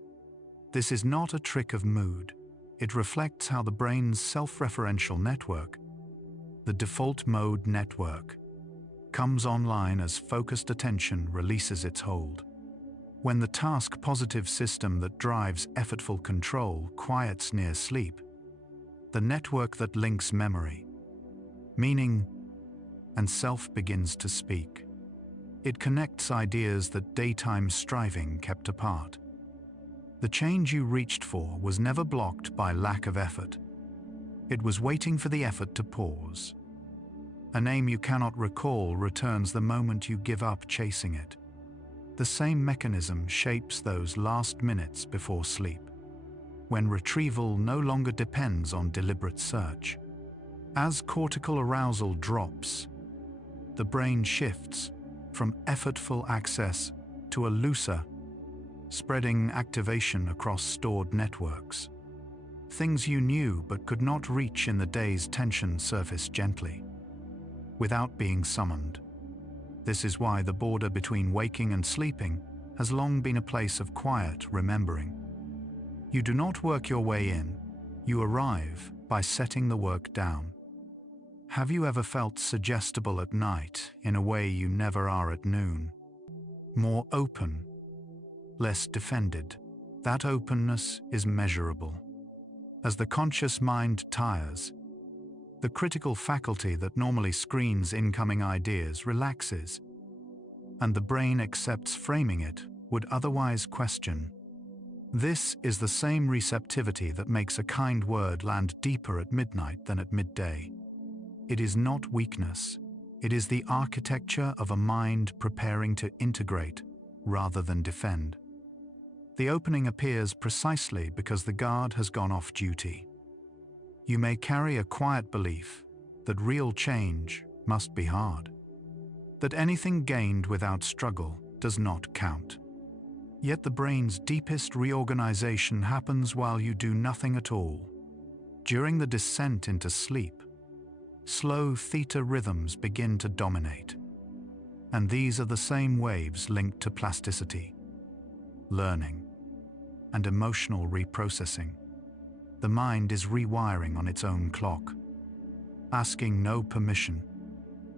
This is not a trick of mood. It reflects how the brain's self-referential network, the default mode network, comes online as focused attention releases its hold. When the task-positive system that drives effortful control quiets near sleep, the network that links memory, meaning, and self begins to speak. It connects ideas that daytime striving kept apart. The change you reached for was never blocked by lack of effort. It was waiting for the effort to pause. A name you cannot recall returns the moment you give up chasing it. The same mechanism shapes those last minutes before sleep, when retrieval no longer depends on deliberate search. As cortical arousal drops, the brain shifts from effortful access to a looser, spreading activation across stored networks. Things you knew but could not reach in the day's tension surface gently, without being summoned. This is why the border between waking and sleeping has long been a place of quiet remembering. You do not work your way in, you arrive by setting the work down. Have you ever felt suggestible at night in a way you never are at noon? More open, less defended. That openness is measurable. As the conscious mind tires, the critical faculty that normally screens incoming ideas relaxes, and the brain accepts framing it would otherwise question. This is the same receptivity that makes a kind word land deeper at midnight than at midday. It is not weakness. It is the architecture of a mind preparing to integrate rather than defend. The opening appears precisely because the guard has gone off duty. You may carry a quiet belief that real change must be hard, that anything gained without struggle does not count. Yet the brain's deepest reorganization happens while you do nothing at all. During the descent into sleep, slow theta rhythms begin to dominate. And these are the same waves linked to plasticity, learning, and emotional reprocessing. The mind is rewiring on its own clock, asking no permission.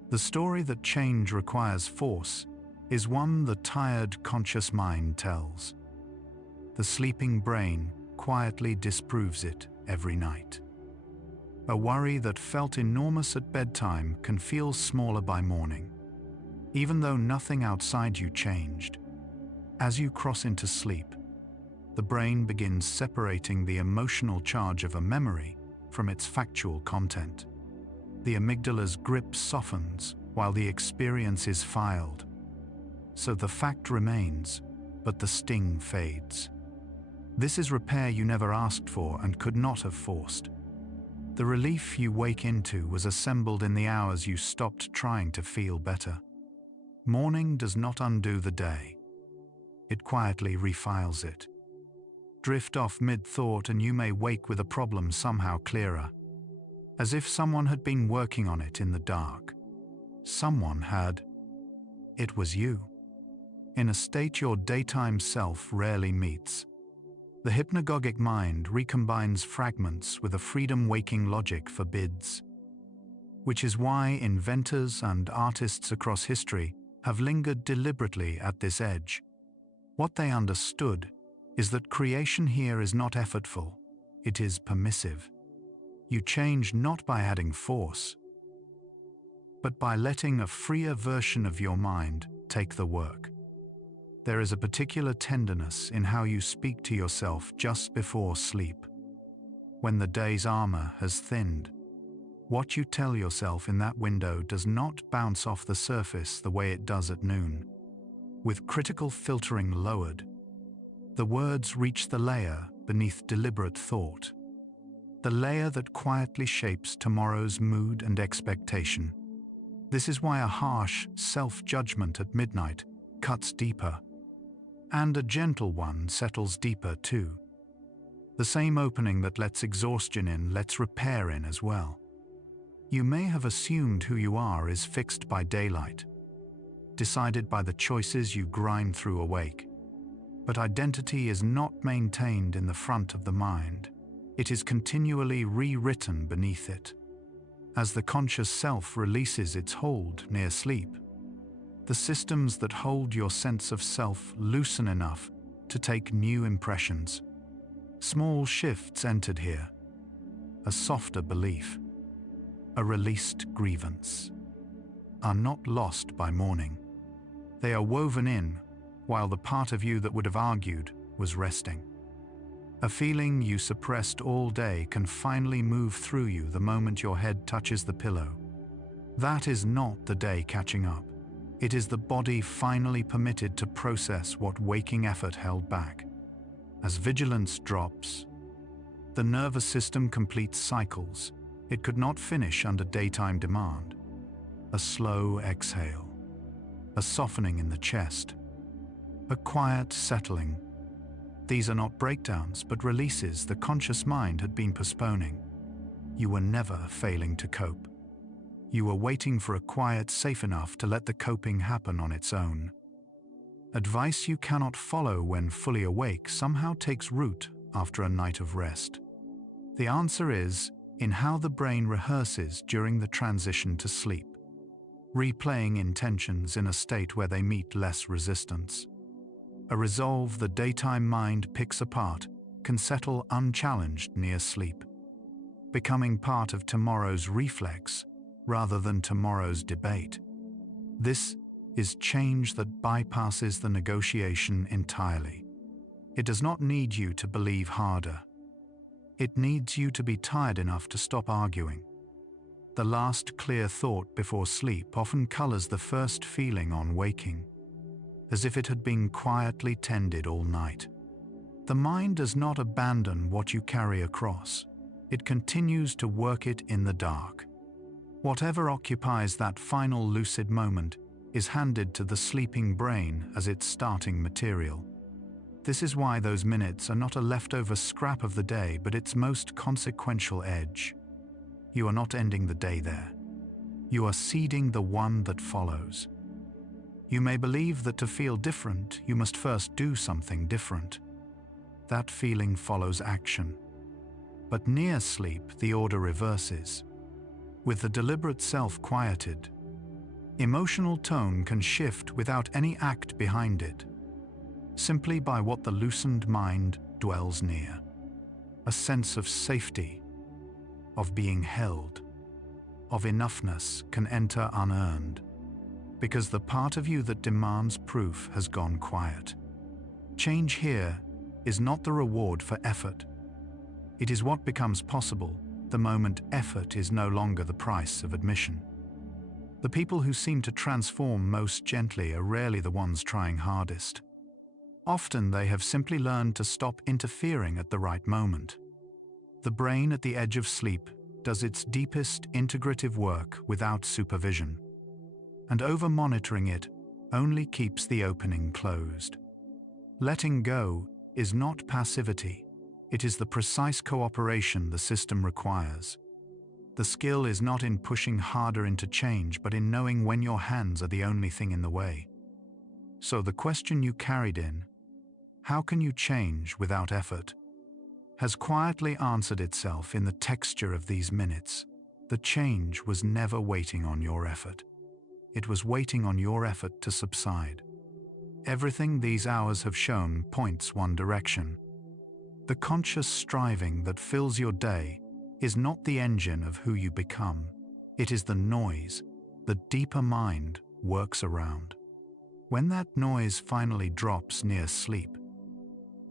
The story that change requires force is one the tired conscious mind tells. The sleeping brain quietly disproves it every night. A worry that felt enormous at bedtime can feel smaller by morning, even though nothing outside you changed. As you cross into sleep, the brain begins separating the emotional charge of a memory from its factual content. The amygdala's grip softens while the experience is filed. So the fact remains, but the sting fades. This is repair you never asked for and could not have forced. The relief you wake into was assembled in the hours you stopped trying to feel better. Morning does not undo the day. It quietly refiles it. Drift off mid-thought and you may wake with a problem somehow clearer, as if someone had been working on it in the dark. Someone had. It was you, in a state your daytime self rarely meets. The hypnagogic mind recombines fragments with a freedom-waking logic forbids, which is why inventors and artists across history have lingered deliberately at this edge. What they understood is that creation here is not effortful, it is permissive. You change not by adding force, but by letting a freer version of your mind take the work. There is a particular tenderness in how you speak to yourself just before sleep. When the day's armor has thinned, what you tell yourself in that window does not bounce off the surface the way it does at noon. With critical filtering lowered, the words reach the layer beneath deliberate thought, the layer that quietly shapes tomorrow's mood and expectation. This is why a harsh self-judgment at midnight cuts deeper, and a gentle one settles deeper too. The same opening that lets exhaustion in lets repair in as well. You may have assumed who you are is fixed by daylight, decided by the choices you grind through awake. But identity is not maintained in the front of the mind. It is continually rewritten beneath it. As the conscious self releases its hold near sleep, the systems that hold your sense of self loosen enough to take new impressions. Small shifts entered here, a softer belief, a released grievance, are not lost by morning. They are woven in while the part of you that would have argued was resting. A feeling you suppressed all day can finally move through you the moment your head touches the pillow. That is not the day catching up. It is the body finally permitted to process what waking effort held back. As vigilance drops, the nervous system completes cycles it could not finish under daytime demand. A slow exhale, a softening in the chest, a quiet settling. These are not breakdowns, but releases the conscious mind had been postponing. You were never failing to cope. You were waiting for a quiet safe enough to let the coping happen on its own. Advice you cannot follow when fully awake somehow takes root after a night of rest. The answer is in how the brain rehearses during the transition to sleep, replaying intentions in a state where they meet less resistance. A resolve the daytime mind picks apart can settle unchallenged near sleep, becoming part of tomorrow's reflex rather than tomorrow's debate. This is change that bypasses the negotiation entirely. It does not need you to believe harder. It needs you to be tired enough to stop arguing. The last clear thought before sleep often colors the first feeling on waking, as if it had been quietly tended all night. The mind does not abandon what you carry across. It continues to work it in the dark. Whatever occupies that final lucid moment is handed to the sleeping brain as its starting material. This is why those minutes are not a leftover scrap of the day, but its most consequential edge. You are not ending the day there. You are seeding the one that follows. You may believe that to feel different, you must first do something different. That feeling follows action. But near sleep, the order reverses. With the deliberate self quieted, emotional tone can shift without any act behind it, simply by what the loosened mind dwells near. A sense of safety, of being held, of enoughness can enter unearned, because the part of you that demands proof has gone quiet. Change here is not the reward for effort. It is what becomes possible the moment effort is no longer the price of admission. The people who seem to transform most gently are rarely the ones trying hardest. Often they have simply learned to stop interfering at the right moment. The brain at the edge of sleep does its deepest integrative work without supervision, and over-monitoring it only keeps the opening closed. Letting go is not passivity. It is the precise cooperation the system requires. The skill is not in pushing harder into change, but in knowing when your hands are the only thing in the way. So the question you carried in, How can you change without effort? Has quietly answered itself in the texture of these minutes. The change was never waiting on your effort. It was waiting on your effort to subside. Everything these hours have shown points one direction. The conscious striving that fills your day is not the engine of who you become. It is the noise the deeper mind works around. When that noise finally drops near sleep,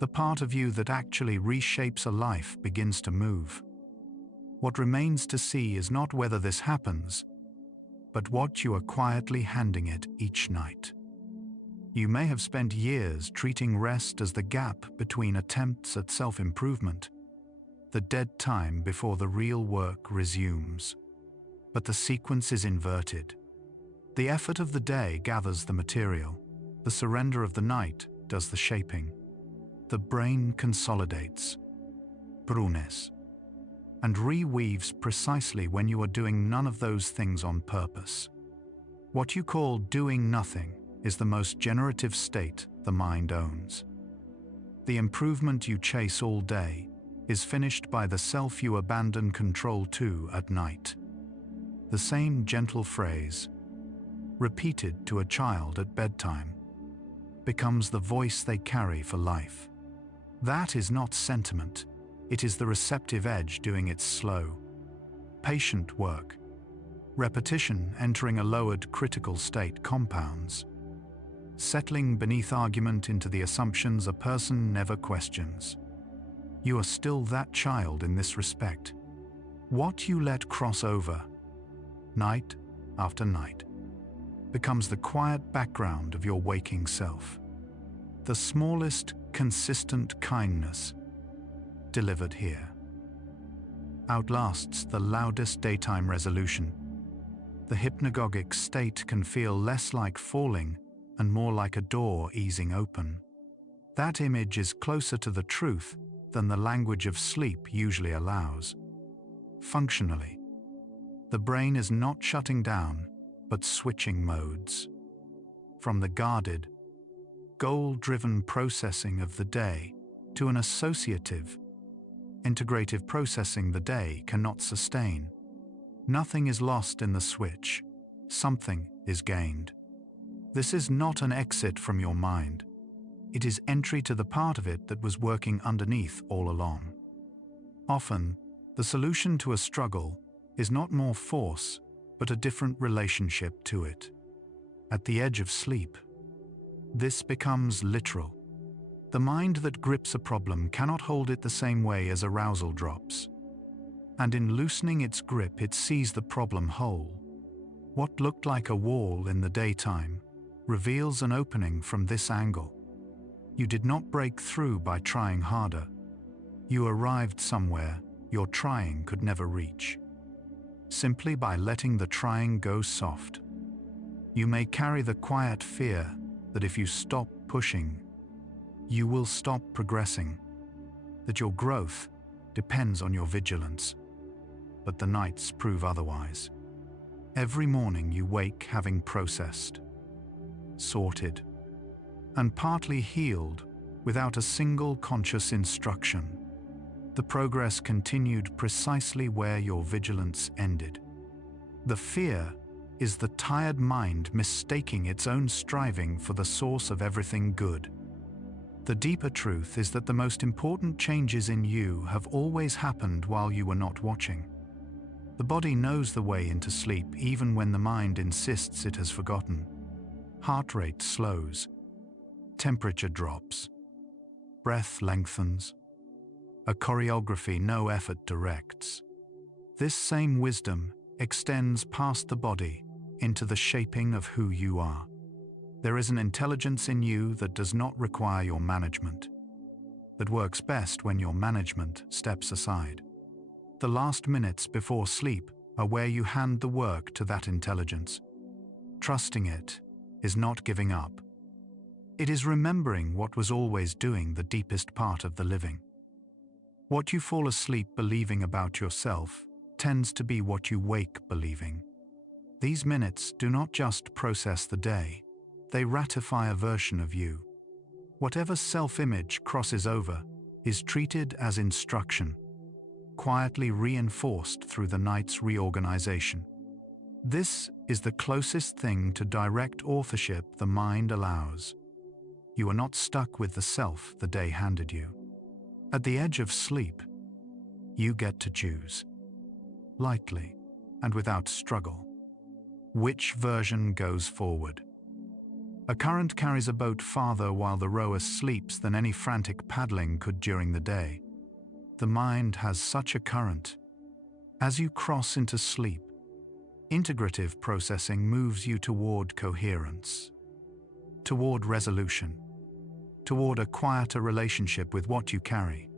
the part of you that actually reshapes a life begins to move. What remains to see is not whether this happens, but what you are quietly handing it each night. You may have spent years treating rest as the gap between attempts at self-improvement, the dead time before the real work resumes. But the sequence is inverted. The effort of the day gathers the material. The surrender of the night does the shaping. The brain consolidates, prunes, and reweaves precisely when you are doing none of those things on purpose. What you call doing nothing is the most generative state the mind owns. The improvement you chase all day is finished by the self you abandon control to at night. The same gentle phrase, repeated to a child at bedtime, becomes the voice they carry for life. That is not sentiment, it is the receptive edge doing its slow, patient work. Repetition entering a lowered critical state compounds, settling beneath argument into the assumptions a person never questions. You are still that child in this respect. What you let cross over, night after night, becomes the quiet background of your waking self. The smallest, consistent kindness, delivered here, outlasts the loudest daytime resolution. The hypnagogic state can feel less like falling and more like a door easing open. That image is closer to the truth than the language of sleep usually allows. Functionally, the brain is not shutting down, but switching modes. From the guarded, goal-driven processing of the day to an associative, integrative processing the day cannot sustain. Nothing is lost in the switch. Something is gained. This is not an exit from your mind. It is entry to the part of it that was working underneath all along. Often, the solution to a struggle is not more force, but a different relationship to it. At the edge of sleep, this becomes literal. The mind that grips a problem cannot hold it the same way as arousal drops. And in loosening its grip, it sees the problem whole. What looked like a wall in the daytime reveals an opening from this angle. You did not break through by trying harder. You arrived somewhere your trying could never reach, simply by letting the trying go soft. You may carry the quiet fear that if you stop pushing, you will stop progressing, that your growth depends on your vigilance. But the nights prove otherwise. Every morning you wake having processed, sorted, and partly healed without a single conscious instruction. The progress continued precisely where your vigilance ended. The fear is the tired mind mistaking its own striving for the source of everything good. The deeper truth is that the most important changes in you have always happened while you were not watching. The body knows the way into sleep even when the mind insists it has forgotten. Heart rate slows, temperature drops, breath lengthens, a choreography no effort directs. This same wisdom extends past the body into the shaping of who you are. There is an intelligence in you that does not require your management, that works best when your management steps aside. The last minutes before sleep are where you hand the work to that intelligence. Trusting it is not giving up. It is remembering what was always doing the deepest part of the living. What you fall asleep believing about yourself tends to be what you wake believing. These minutes do not just process the day, they ratify a version of you, Whatever self-image crosses over is treated as instruction, quietly reinforced through the night's reorganization. This is the closest thing to direct authorship the mind allows. You are not stuck with the self the day handed you. At the edge of sleep, you get to choose, lightly and without struggle, which version goes forward. A current carries a boat farther while the rower sleeps than any frantic paddling could during the day. The mind has such a current. As you cross into sleep, integrative processing moves you toward coherence, toward resolution, toward a quieter relationship with what you carry.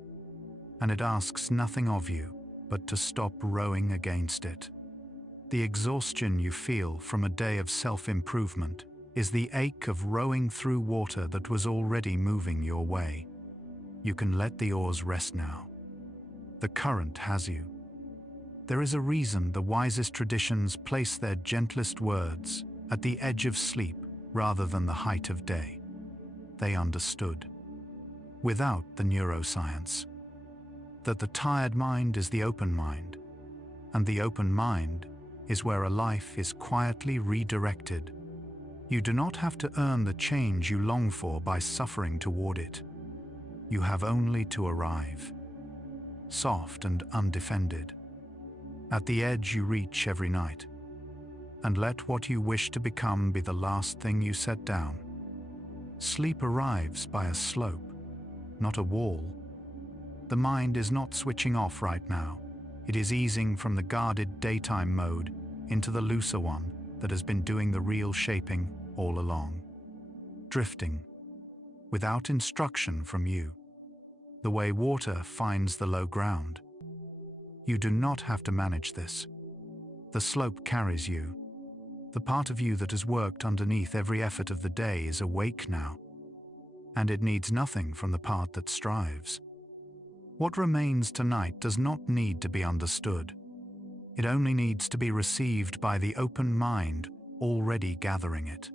And it asks nothing of you but to stop rowing against it. The exhaustion you feel from a day of self-improvement is the ache of rowing through water that was already moving your way. You can let the oars rest now. The current has you. There is a reason the wisest traditions place their gentlest words at the edge of sleep rather than the height of day. They understood, without the neuroscience, that the tired mind is the open mind, and the open mind is where a life is quietly redirected. You do not have to earn the change you long for by suffering toward it. You have only to arrive, soft and undefended, at the edge you reach every night, and let what you wish to become be the last thing you set down. Sleep arrives by a slope, not a wall. The mind is not switching off right now. It is easing from the guarded daytime mode into the looser one that has been doing the real shaping all along. Drifting, without instruction from you, the way water finds the low ground. You do not have to manage this. The slope carries you. The part of you that has worked underneath every effort of the day is awake now, and it needs nothing from the part that strives. What remains tonight does not need to be understood. It only needs to be received by the open mind already gathering it.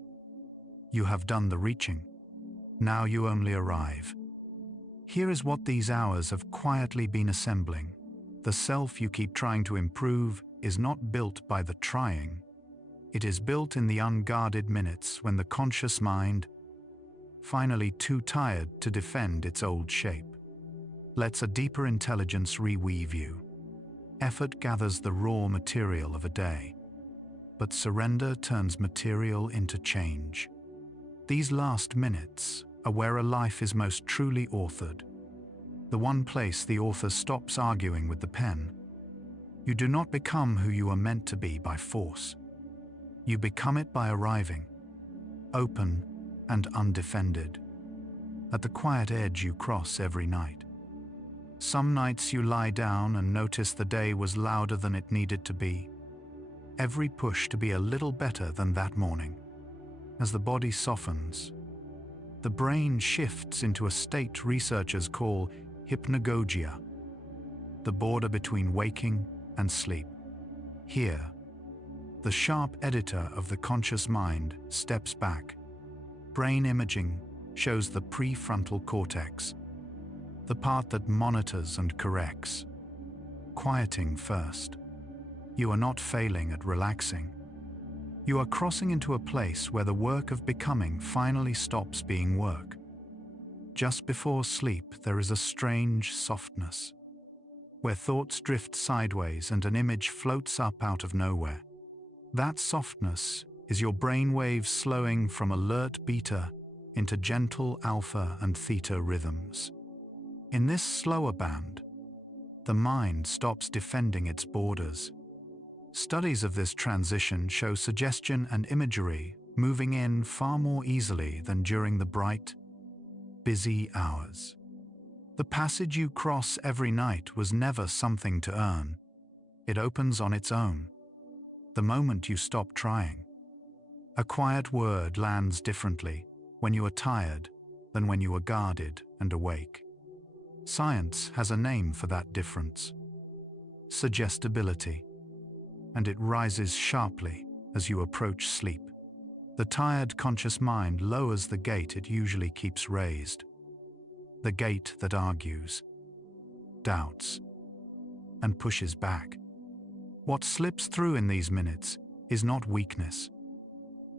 You have done the reaching. Now you only arrive. Here is what these hours have quietly been assembling. The self you keep trying to improve is not built by the trying. It is built in the unguarded minutes when the conscious mind, finally too tired to defend its old shape, lets a deeper intelligence reweave you. Effort gathers the raw material of a day, but surrender turns material into change. These last minutes are where a life is most truly authored, the one place the author stops arguing with the pen. You do not become who you are meant to be by force. You become it by arriving, open and undefended, at the quiet edge you cross every night. Some nights you lie down and notice the day was louder than it needed to be. Every push to be a little better than that morning. As the body softens, the brain shifts into a state researchers call hypnagogia, the border between waking and sleep. Here, the sharp editor of the conscious mind steps back. Brain imaging shows the prefrontal cortex, the part that monitors and corrects, quieting first. You are not failing at relaxing. You are crossing into a place where the work of becoming finally stops being work. Just before sleep, there is a strange softness, where thoughts drift sideways and an image floats up out of nowhere. That softness is your brain waves slowing from alert beta into gentle alpha and theta rhythms. In this slower band, the mind stops defending its borders. Studies of this transition show suggestion and imagery moving in far more easily than during the bright, busy hours. The passage you cross every night was never something to earn. It opens on its own, the moment you stop trying. A quiet word lands differently when you are tired than when you are guarded and awake. Science has a name for that difference: suggestibility, and it rises sharply as you approach sleep. The tired conscious mind lowers the gate it usually keeps raised. The gate that argues, doubts, and pushes back. What slips through in these minutes is not weakness.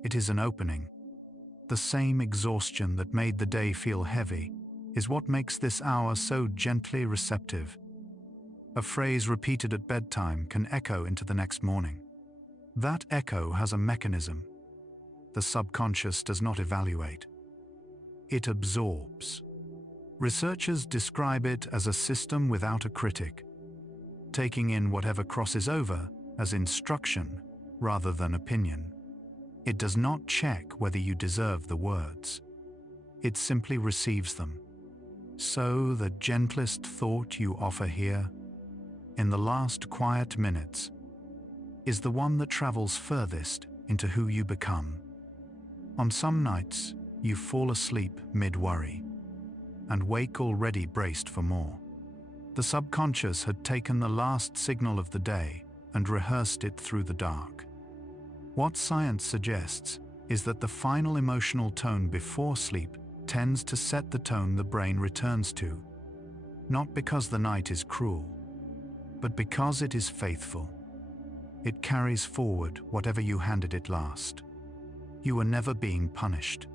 It is an opening. The same exhaustion that made the day feel heavy is what makes this hour so gently receptive. A phrase repeated at bedtime can echo into the next morning. That echo has a mechanism. The subconscious does not evaluate. It absorbs. Researchers describe it as a system without a critic, taking in whatever crosses over as instruction rather than opinion. It does not check whether you deserve the words. It simply receives them. So the gentlest thought you offer here, in the last quiet minutes, is the one that travels furthest into who you become. On some nights, you fall asleep mid-worry and wake already braced for more. The subconscious had taken the last signal of the day and rehearsed it through the dark. What science suggests is that the final emotional tone before sleep tends to set the tone the brain returns to, not because the night is cruel, but because it is faithful. It carries forward whatever you handed it last. You were never being punished.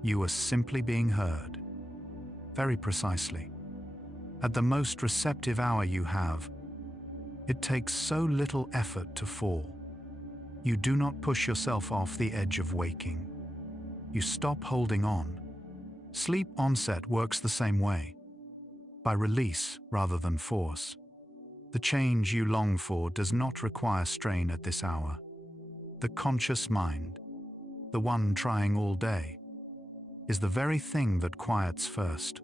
You were simply being heard. Very precisely. At the most receptive hour you have, it takes so little effort to fall. You do not push yourself off the edge of waking. You stop holding on. Sleep onset works the same way, by release rather than force. The change you long for does not require strain at this hour. The conscious mind, the one trying all day, is the very thing that quiets first.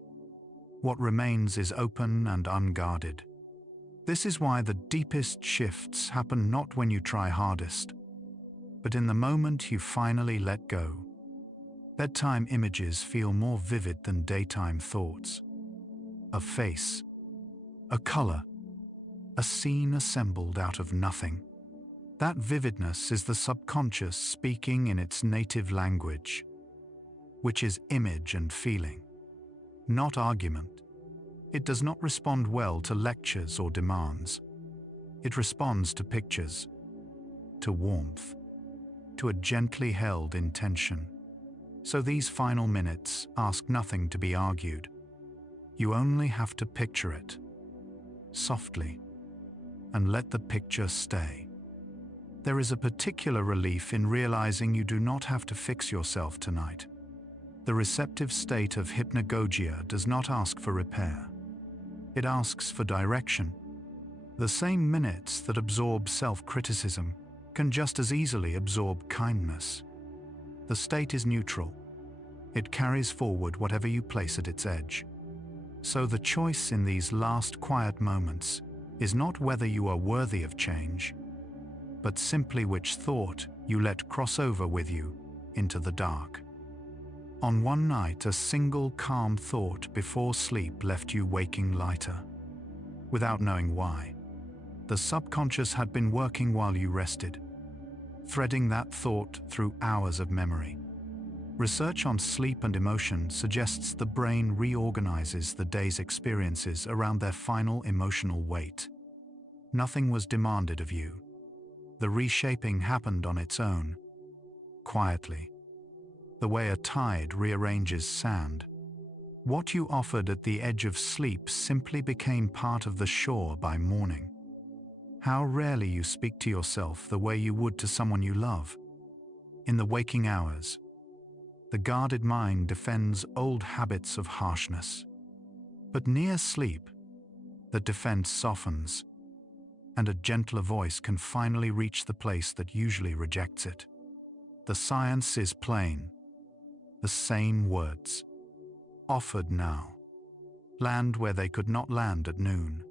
What remains is open and unguarded. This is why the deepest shifts happen not when you try hardest, but in the moment you finally let go. Bedtime images feel more vivid than daytime thoughts. A face, a color, a scene assembled out of nothing. That vividness is the subconscious speaking in its native language, which is image and feeling, not argument. It does not respond well to lectures or demands. It responds to pictures, to warmth, to a gently held intention. So these final minutes ask nothing to be argued. You only have to picture it, softly, and let the picture stay. There is a particular relief in realizing you do not have to fix yourself tonight. The receptive state of hypnagogia does not ask for repair. It asks for direction. The same minutes that absorb self-criticism can just as easily absorb kindness. The state is neutral. It carries forward whatever you place at its edge. So the choice in these last quiet moments is not whether you are worthy of change, but simply which thought you let cross over with you into the dark. On one night, a single calm thought before sleep left you waking lighter. Without knowing why, the subconscious had been working while you rested, threading that thought through hours of memory. Research on sleep and emotion suggests the brain reorganizes the day's experiences around their final emotional weight. Nothing was demanded of you. The reshaping happened on its own, quietly, the way a tide rearranges sand. What you offered at the edge of sleep simply became part of the shore by morning. How rarely you speak to yourself the way you would to someone you love. In the waking hours, the guarded mind defends old habits of harshness. But near sleep, the defense softens, and a gentler voice can finally reach the place that usually rejects it. The science is plain. The same words, offered now, land where they could not land at noon.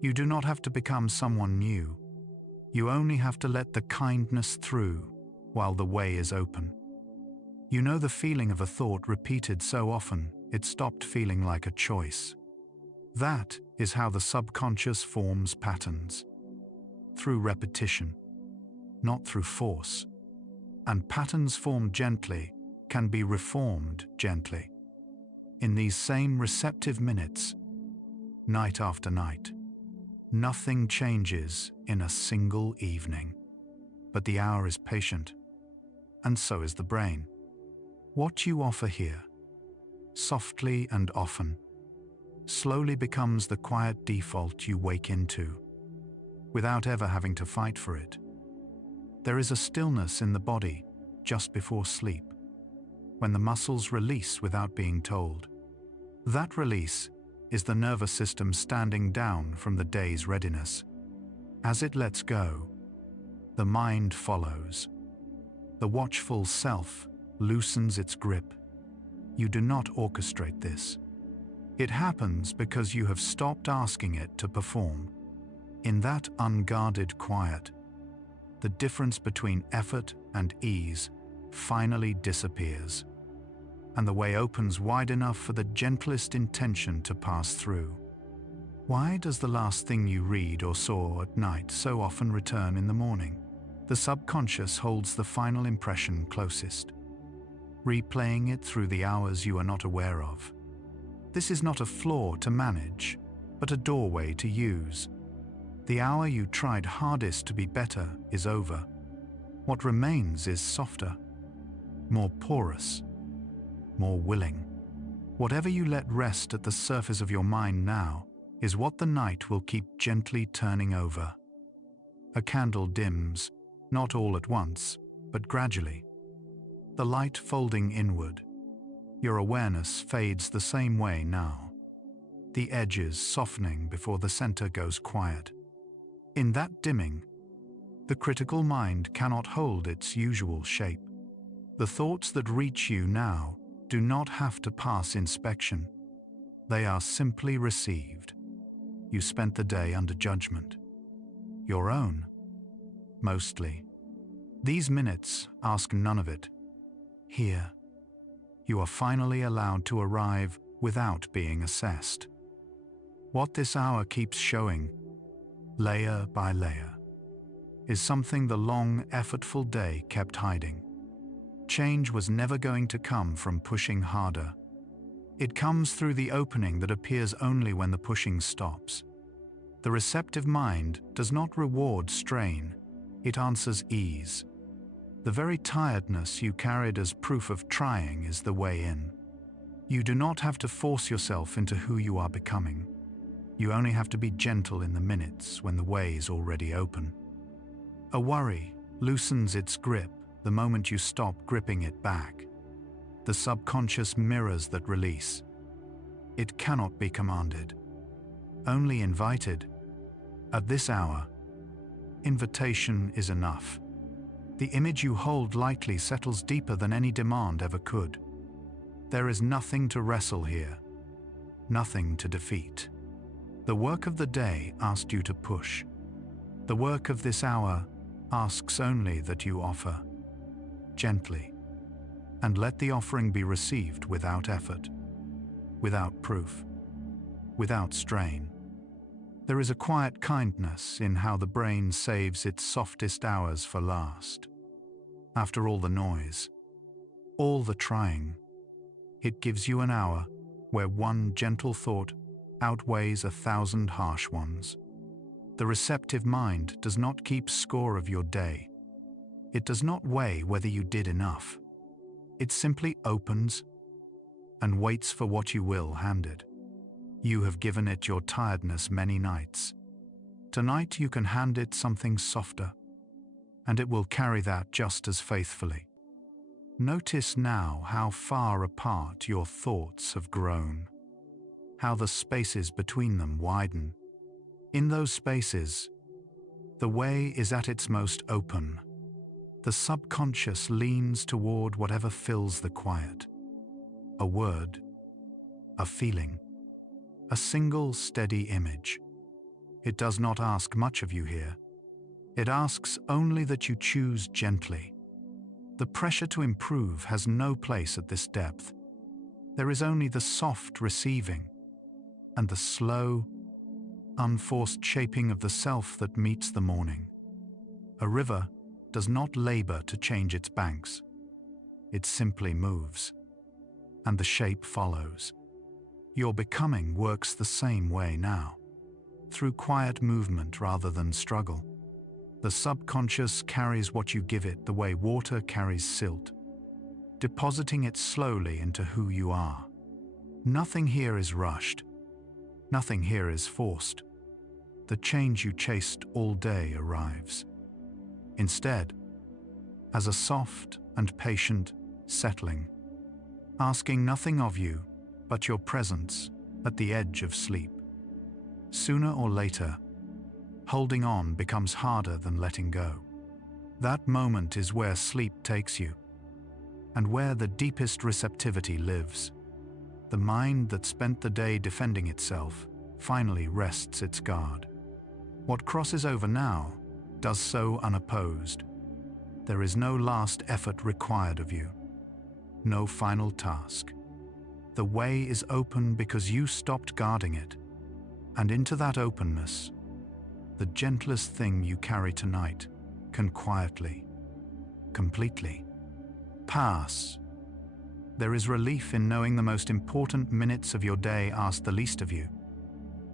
You do not have to become someone new. You only have to let the kindness through while the way is open. You know the feeling of a thought repeated so often it stopped feeling like a choice. That is how the subconscious forms patterns. Through repetition, not through force. and patterns formed gently can be reformed gently. In these same receptive minutes, night after night, nothing changes in a single evening. But the hour is patient, and so is the brain. What you offer here, softly and often, slowly becomes the quiet default you wake into, without ever having to fight for it. There is a stillness in the body just before sleep, when the muscles release without being told. That release is the nervous system standing down from the day's readiness. As it lets go, the mind follows. The watchful self loosens its grip. You do not orchestrate this. It happens because you have stopped asking it to perform. In that unguarded quiet, the difference between effort and ease finally disappears, and the way opens wide enough for the gentlest intention to pass through. Why does the last thing you read or saw at night so often return in the morning? The subconscious holds the final impression closest, replaying it through the hours you are not aware of. This is not a flaw to manage, but a doorway to use. The hour you tried hardest to be better is over. What remains is softer, more porous, more willing. Whatever you let rest at the surface of your mind now is what the night will keep gently turning over. A candle dims, not all at once, but gradually. The light folding inward. Your awareness fades the same way now. The edges softening before the center goes quiet. In that dimming, the critical mind cannot hold its usual shape. The thoughts that reach you now do not have to pass inspection. They are simply received. You spent the day under judgment. Your own, mostly. These minutes ask none of it. Here, you are finally allowed to arrive without being assessed. What this hour keeps showing, layer by layer, is something the long, effortful day kept hiding. Change was never going to come from pushing harder. It comes through the opening that appears only when the pushing stops. The receptive mind does not reward strain, it answers ease. The very tiredness you carried as proof of trying is the way in. You do not have to force yourself into who you are becoming. You only have to be gentle in the minutes when the way is already open. A worry loosens its grip the moment you stop gripping it back. The subconscious mirrors that release. It cannot be commanded, only invited. At this hour, invitation is enough. The image you hold lightly settles deeper than any demand ever could. There is nothing to wrestle here, nothing to defeat. The work of the day asked you to push. The work of this hour asks only that you offer, gently, and let the offering be received without effort, without proof, without strain. There is a quiet kindness in how the brain saves its softest hours for last. After all the noise, all the trying, it gives you an hour where one gentle thought outweighs 1,000 harsh ones. The receptive mind does not keep score of your day. It does not weigh whether you did enough. It simply opens and waits for what you will hand it. You have given it your tiredness many nights. Tonight you can hand it something softer, and it will carry that just as faithfully. Notice now how far apart your thoughts have grown, how the spaces between them widen. In those spaces, the way is at its most open. The subconscious leans toward whatever fills the quiet. A word, a feeling, a single steady image. It does not ask much of you here. It asks only that you choose gently. The pressure to improve has no place at this depth. There is only the soft receiving and the slow, unforced shaping of the self that meets the morning. A river does not labor to change its banks. It simply moves, and the shape follows. Your becoming works the same way now, through quiet movement rather than struggle. The subconscious carries what you give it the way water carries silt, depositing it slowly into who you are. Nothing here is rushed. Nothing here is forced. The change you chased all day arrives. Instead, as a soft and patient settling, asking nothing of you but your presence at the edge of sleep. Sooner or later, holding on becomes harder than letting go. That moment is where sleep takes you, and where the deepest receptivity lives. The mind that spent the day defending itself finally rests its guard. What crosses over now does so unopposed. There is no last effort required of you, no final task. The way is open because you stopped guarding it, and into that openness, the gentlest thing you carry tonight can quietly, completely pass. There is relief in knowing the most important minutes of your day ask the least of you.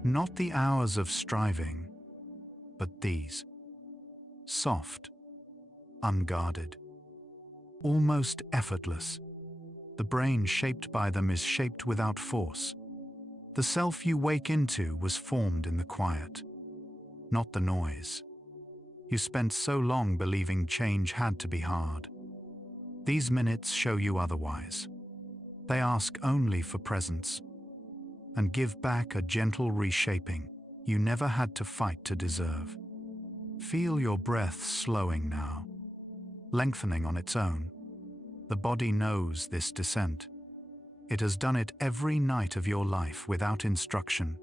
Not the hours of striving, but these. Soft, unguarded, almost effortless. The brain shaped by them is shaped without force. The self you wake into was formed in the quiet, not the noise. You spent so long believing change had to be hard. These minutes show you otherwise. They ask only for presence, and give back a gentle reshaping you never had to fight to deserve. Feel your breath slowing now, lengthening on its own. The body knows this descent. It has done it every night of your life without instruction.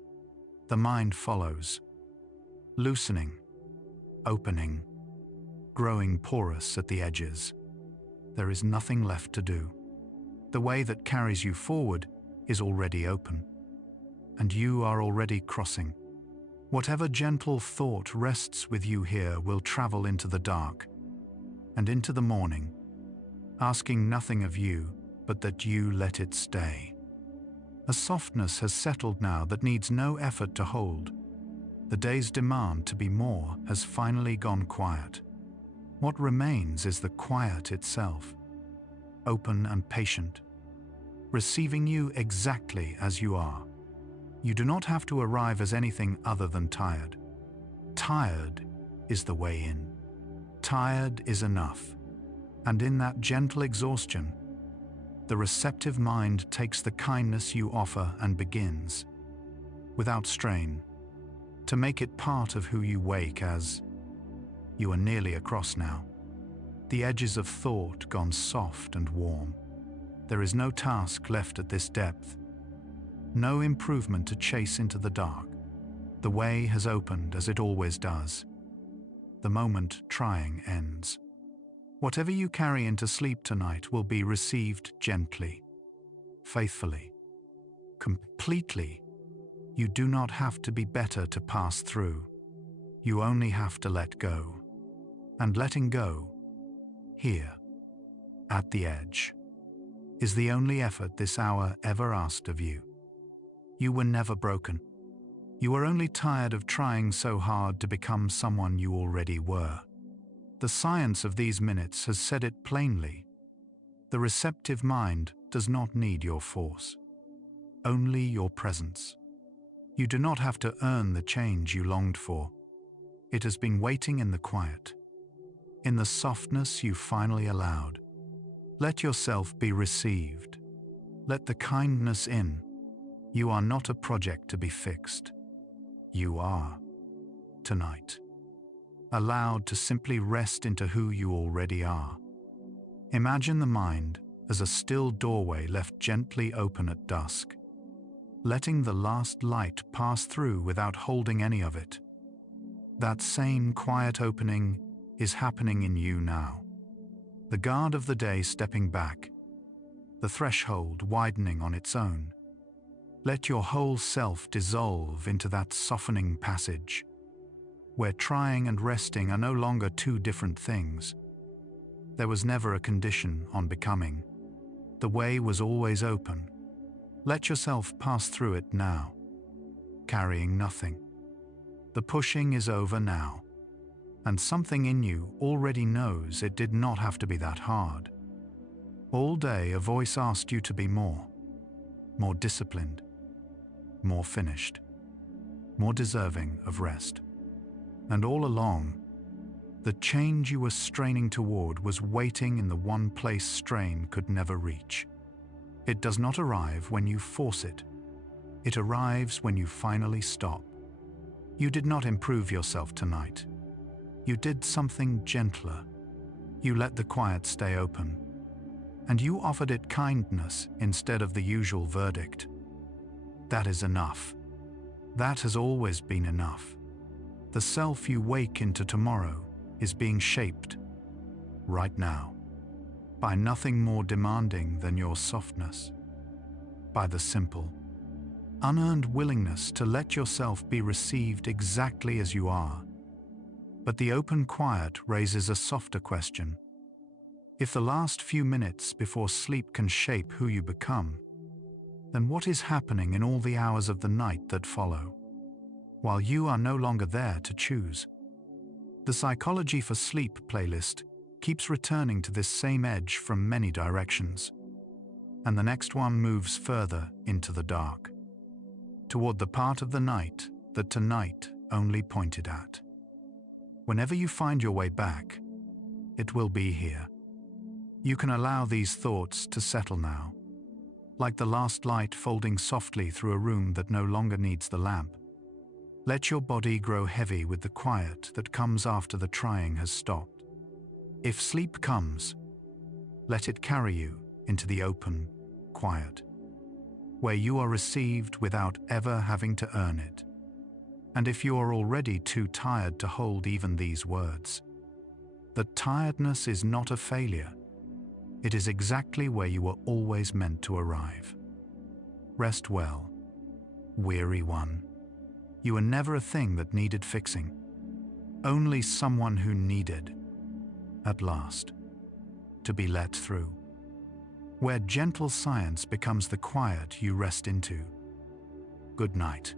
The mind follows, loosening, opening, growing porous at the edges. There is nothing left to do. The way that carries you forward is already open, and you are already crossing. Whatever gentle thought rests with you here will travel into the dark and into the morning, asking nothing of you but that you let it stay. A softness has settled now that needs no effort to hold. The day's demand to be more has finally gone quiet. What remains is the quiet itself, open and patient, receiving you exactly as you are. You do not have to arrive as anything other than tired. Tired is the way in. Tired is enough. And in that gentle exhaustion, the receptive mind takes the kindness you offer and begins, without strain, to make it part of who you wake as. You are nearly across now. The edges of thought gone soft and warm. There is no task left at this depth. No improvement to chase into the dark. The way has opened as it always does. The moment trying ends. Whatever you carry into sleep tonight will be received gently, faithfully, completely. You do not have to be better to pass through. You only have to let go. And letting go, here, at the edge, is the only effort this hour ever asked of you. You were never broken. You were only tired of trying so hard to become someone you already were. The science of these minutes has said it plainly. The receptive mind does not need your force, only your presence. You do not have to earn the change you longed for. It has been waiting in the quiet, in the softness you finally allowed. Let yourself be received. Let the kindness in. You are not a project to be fixed. You are, tonight, allowed to simply rest into who you already are. Imagine the mind as a still doorway left gently open at dusk, letting the last light pass through without holding any of it. That same quiet opening is happening in you now. The guard of the day stepping back, the threshold widening on its own. Let your whole self dissolve into that softening passage, where trying and resting are no longer two different things, There was never a condition on becoming. The way was always open. Let yourself pass through it now, carrying nothing. The pushing is over now, and something in you already knows it did not have to be that hard. All day a voice asked you to be more disciplined, more finished, more deserving of rest. And all along, the change you were straining toward was waiting in the one place strain could never reach. It does not arrive when you force it. It arrives when you finally stop. You did not improve yourself tonight. You did something gentler. You let the quiet stay open. And you offered it kindness instead of the usual verdict. That is enough. That has always been enough. The self you wake into tomorrow is being shaped right now by nothing more demanding than your softness, by the simple, unearned willingness to let yourself be received exactly as you are. But the open quiet raises a softer question. If the last few minutes before sleep can shape who you become, then what is happening in all the hours of the night that follow, while you are no longer there to choose? The Psychology for Sleep playlist keeps returning to this same edge from many directions, and the next one moves further into the dark, toward the part of the night that tonight only pointed at. Whenever you find your way back, it will be here. You can allow these thoughts to settle now, like the last light folding softly through a room that no longer needs the lamp. Let your body grow heavy with the quiet that comes after the trying has stopped. If sleep comes, let it carry you into the open, quiet, where you are received without ever having to earn it. And if you are already too tired to hold even these words, that tiredness is not a failure. It is exactly where you were always meant to arrive. Rest well, weary one. You were never a thing that needed fixing. Only someone who needed, at last, to be let through. Where gentle science becomes the quiet you rest into. Good night.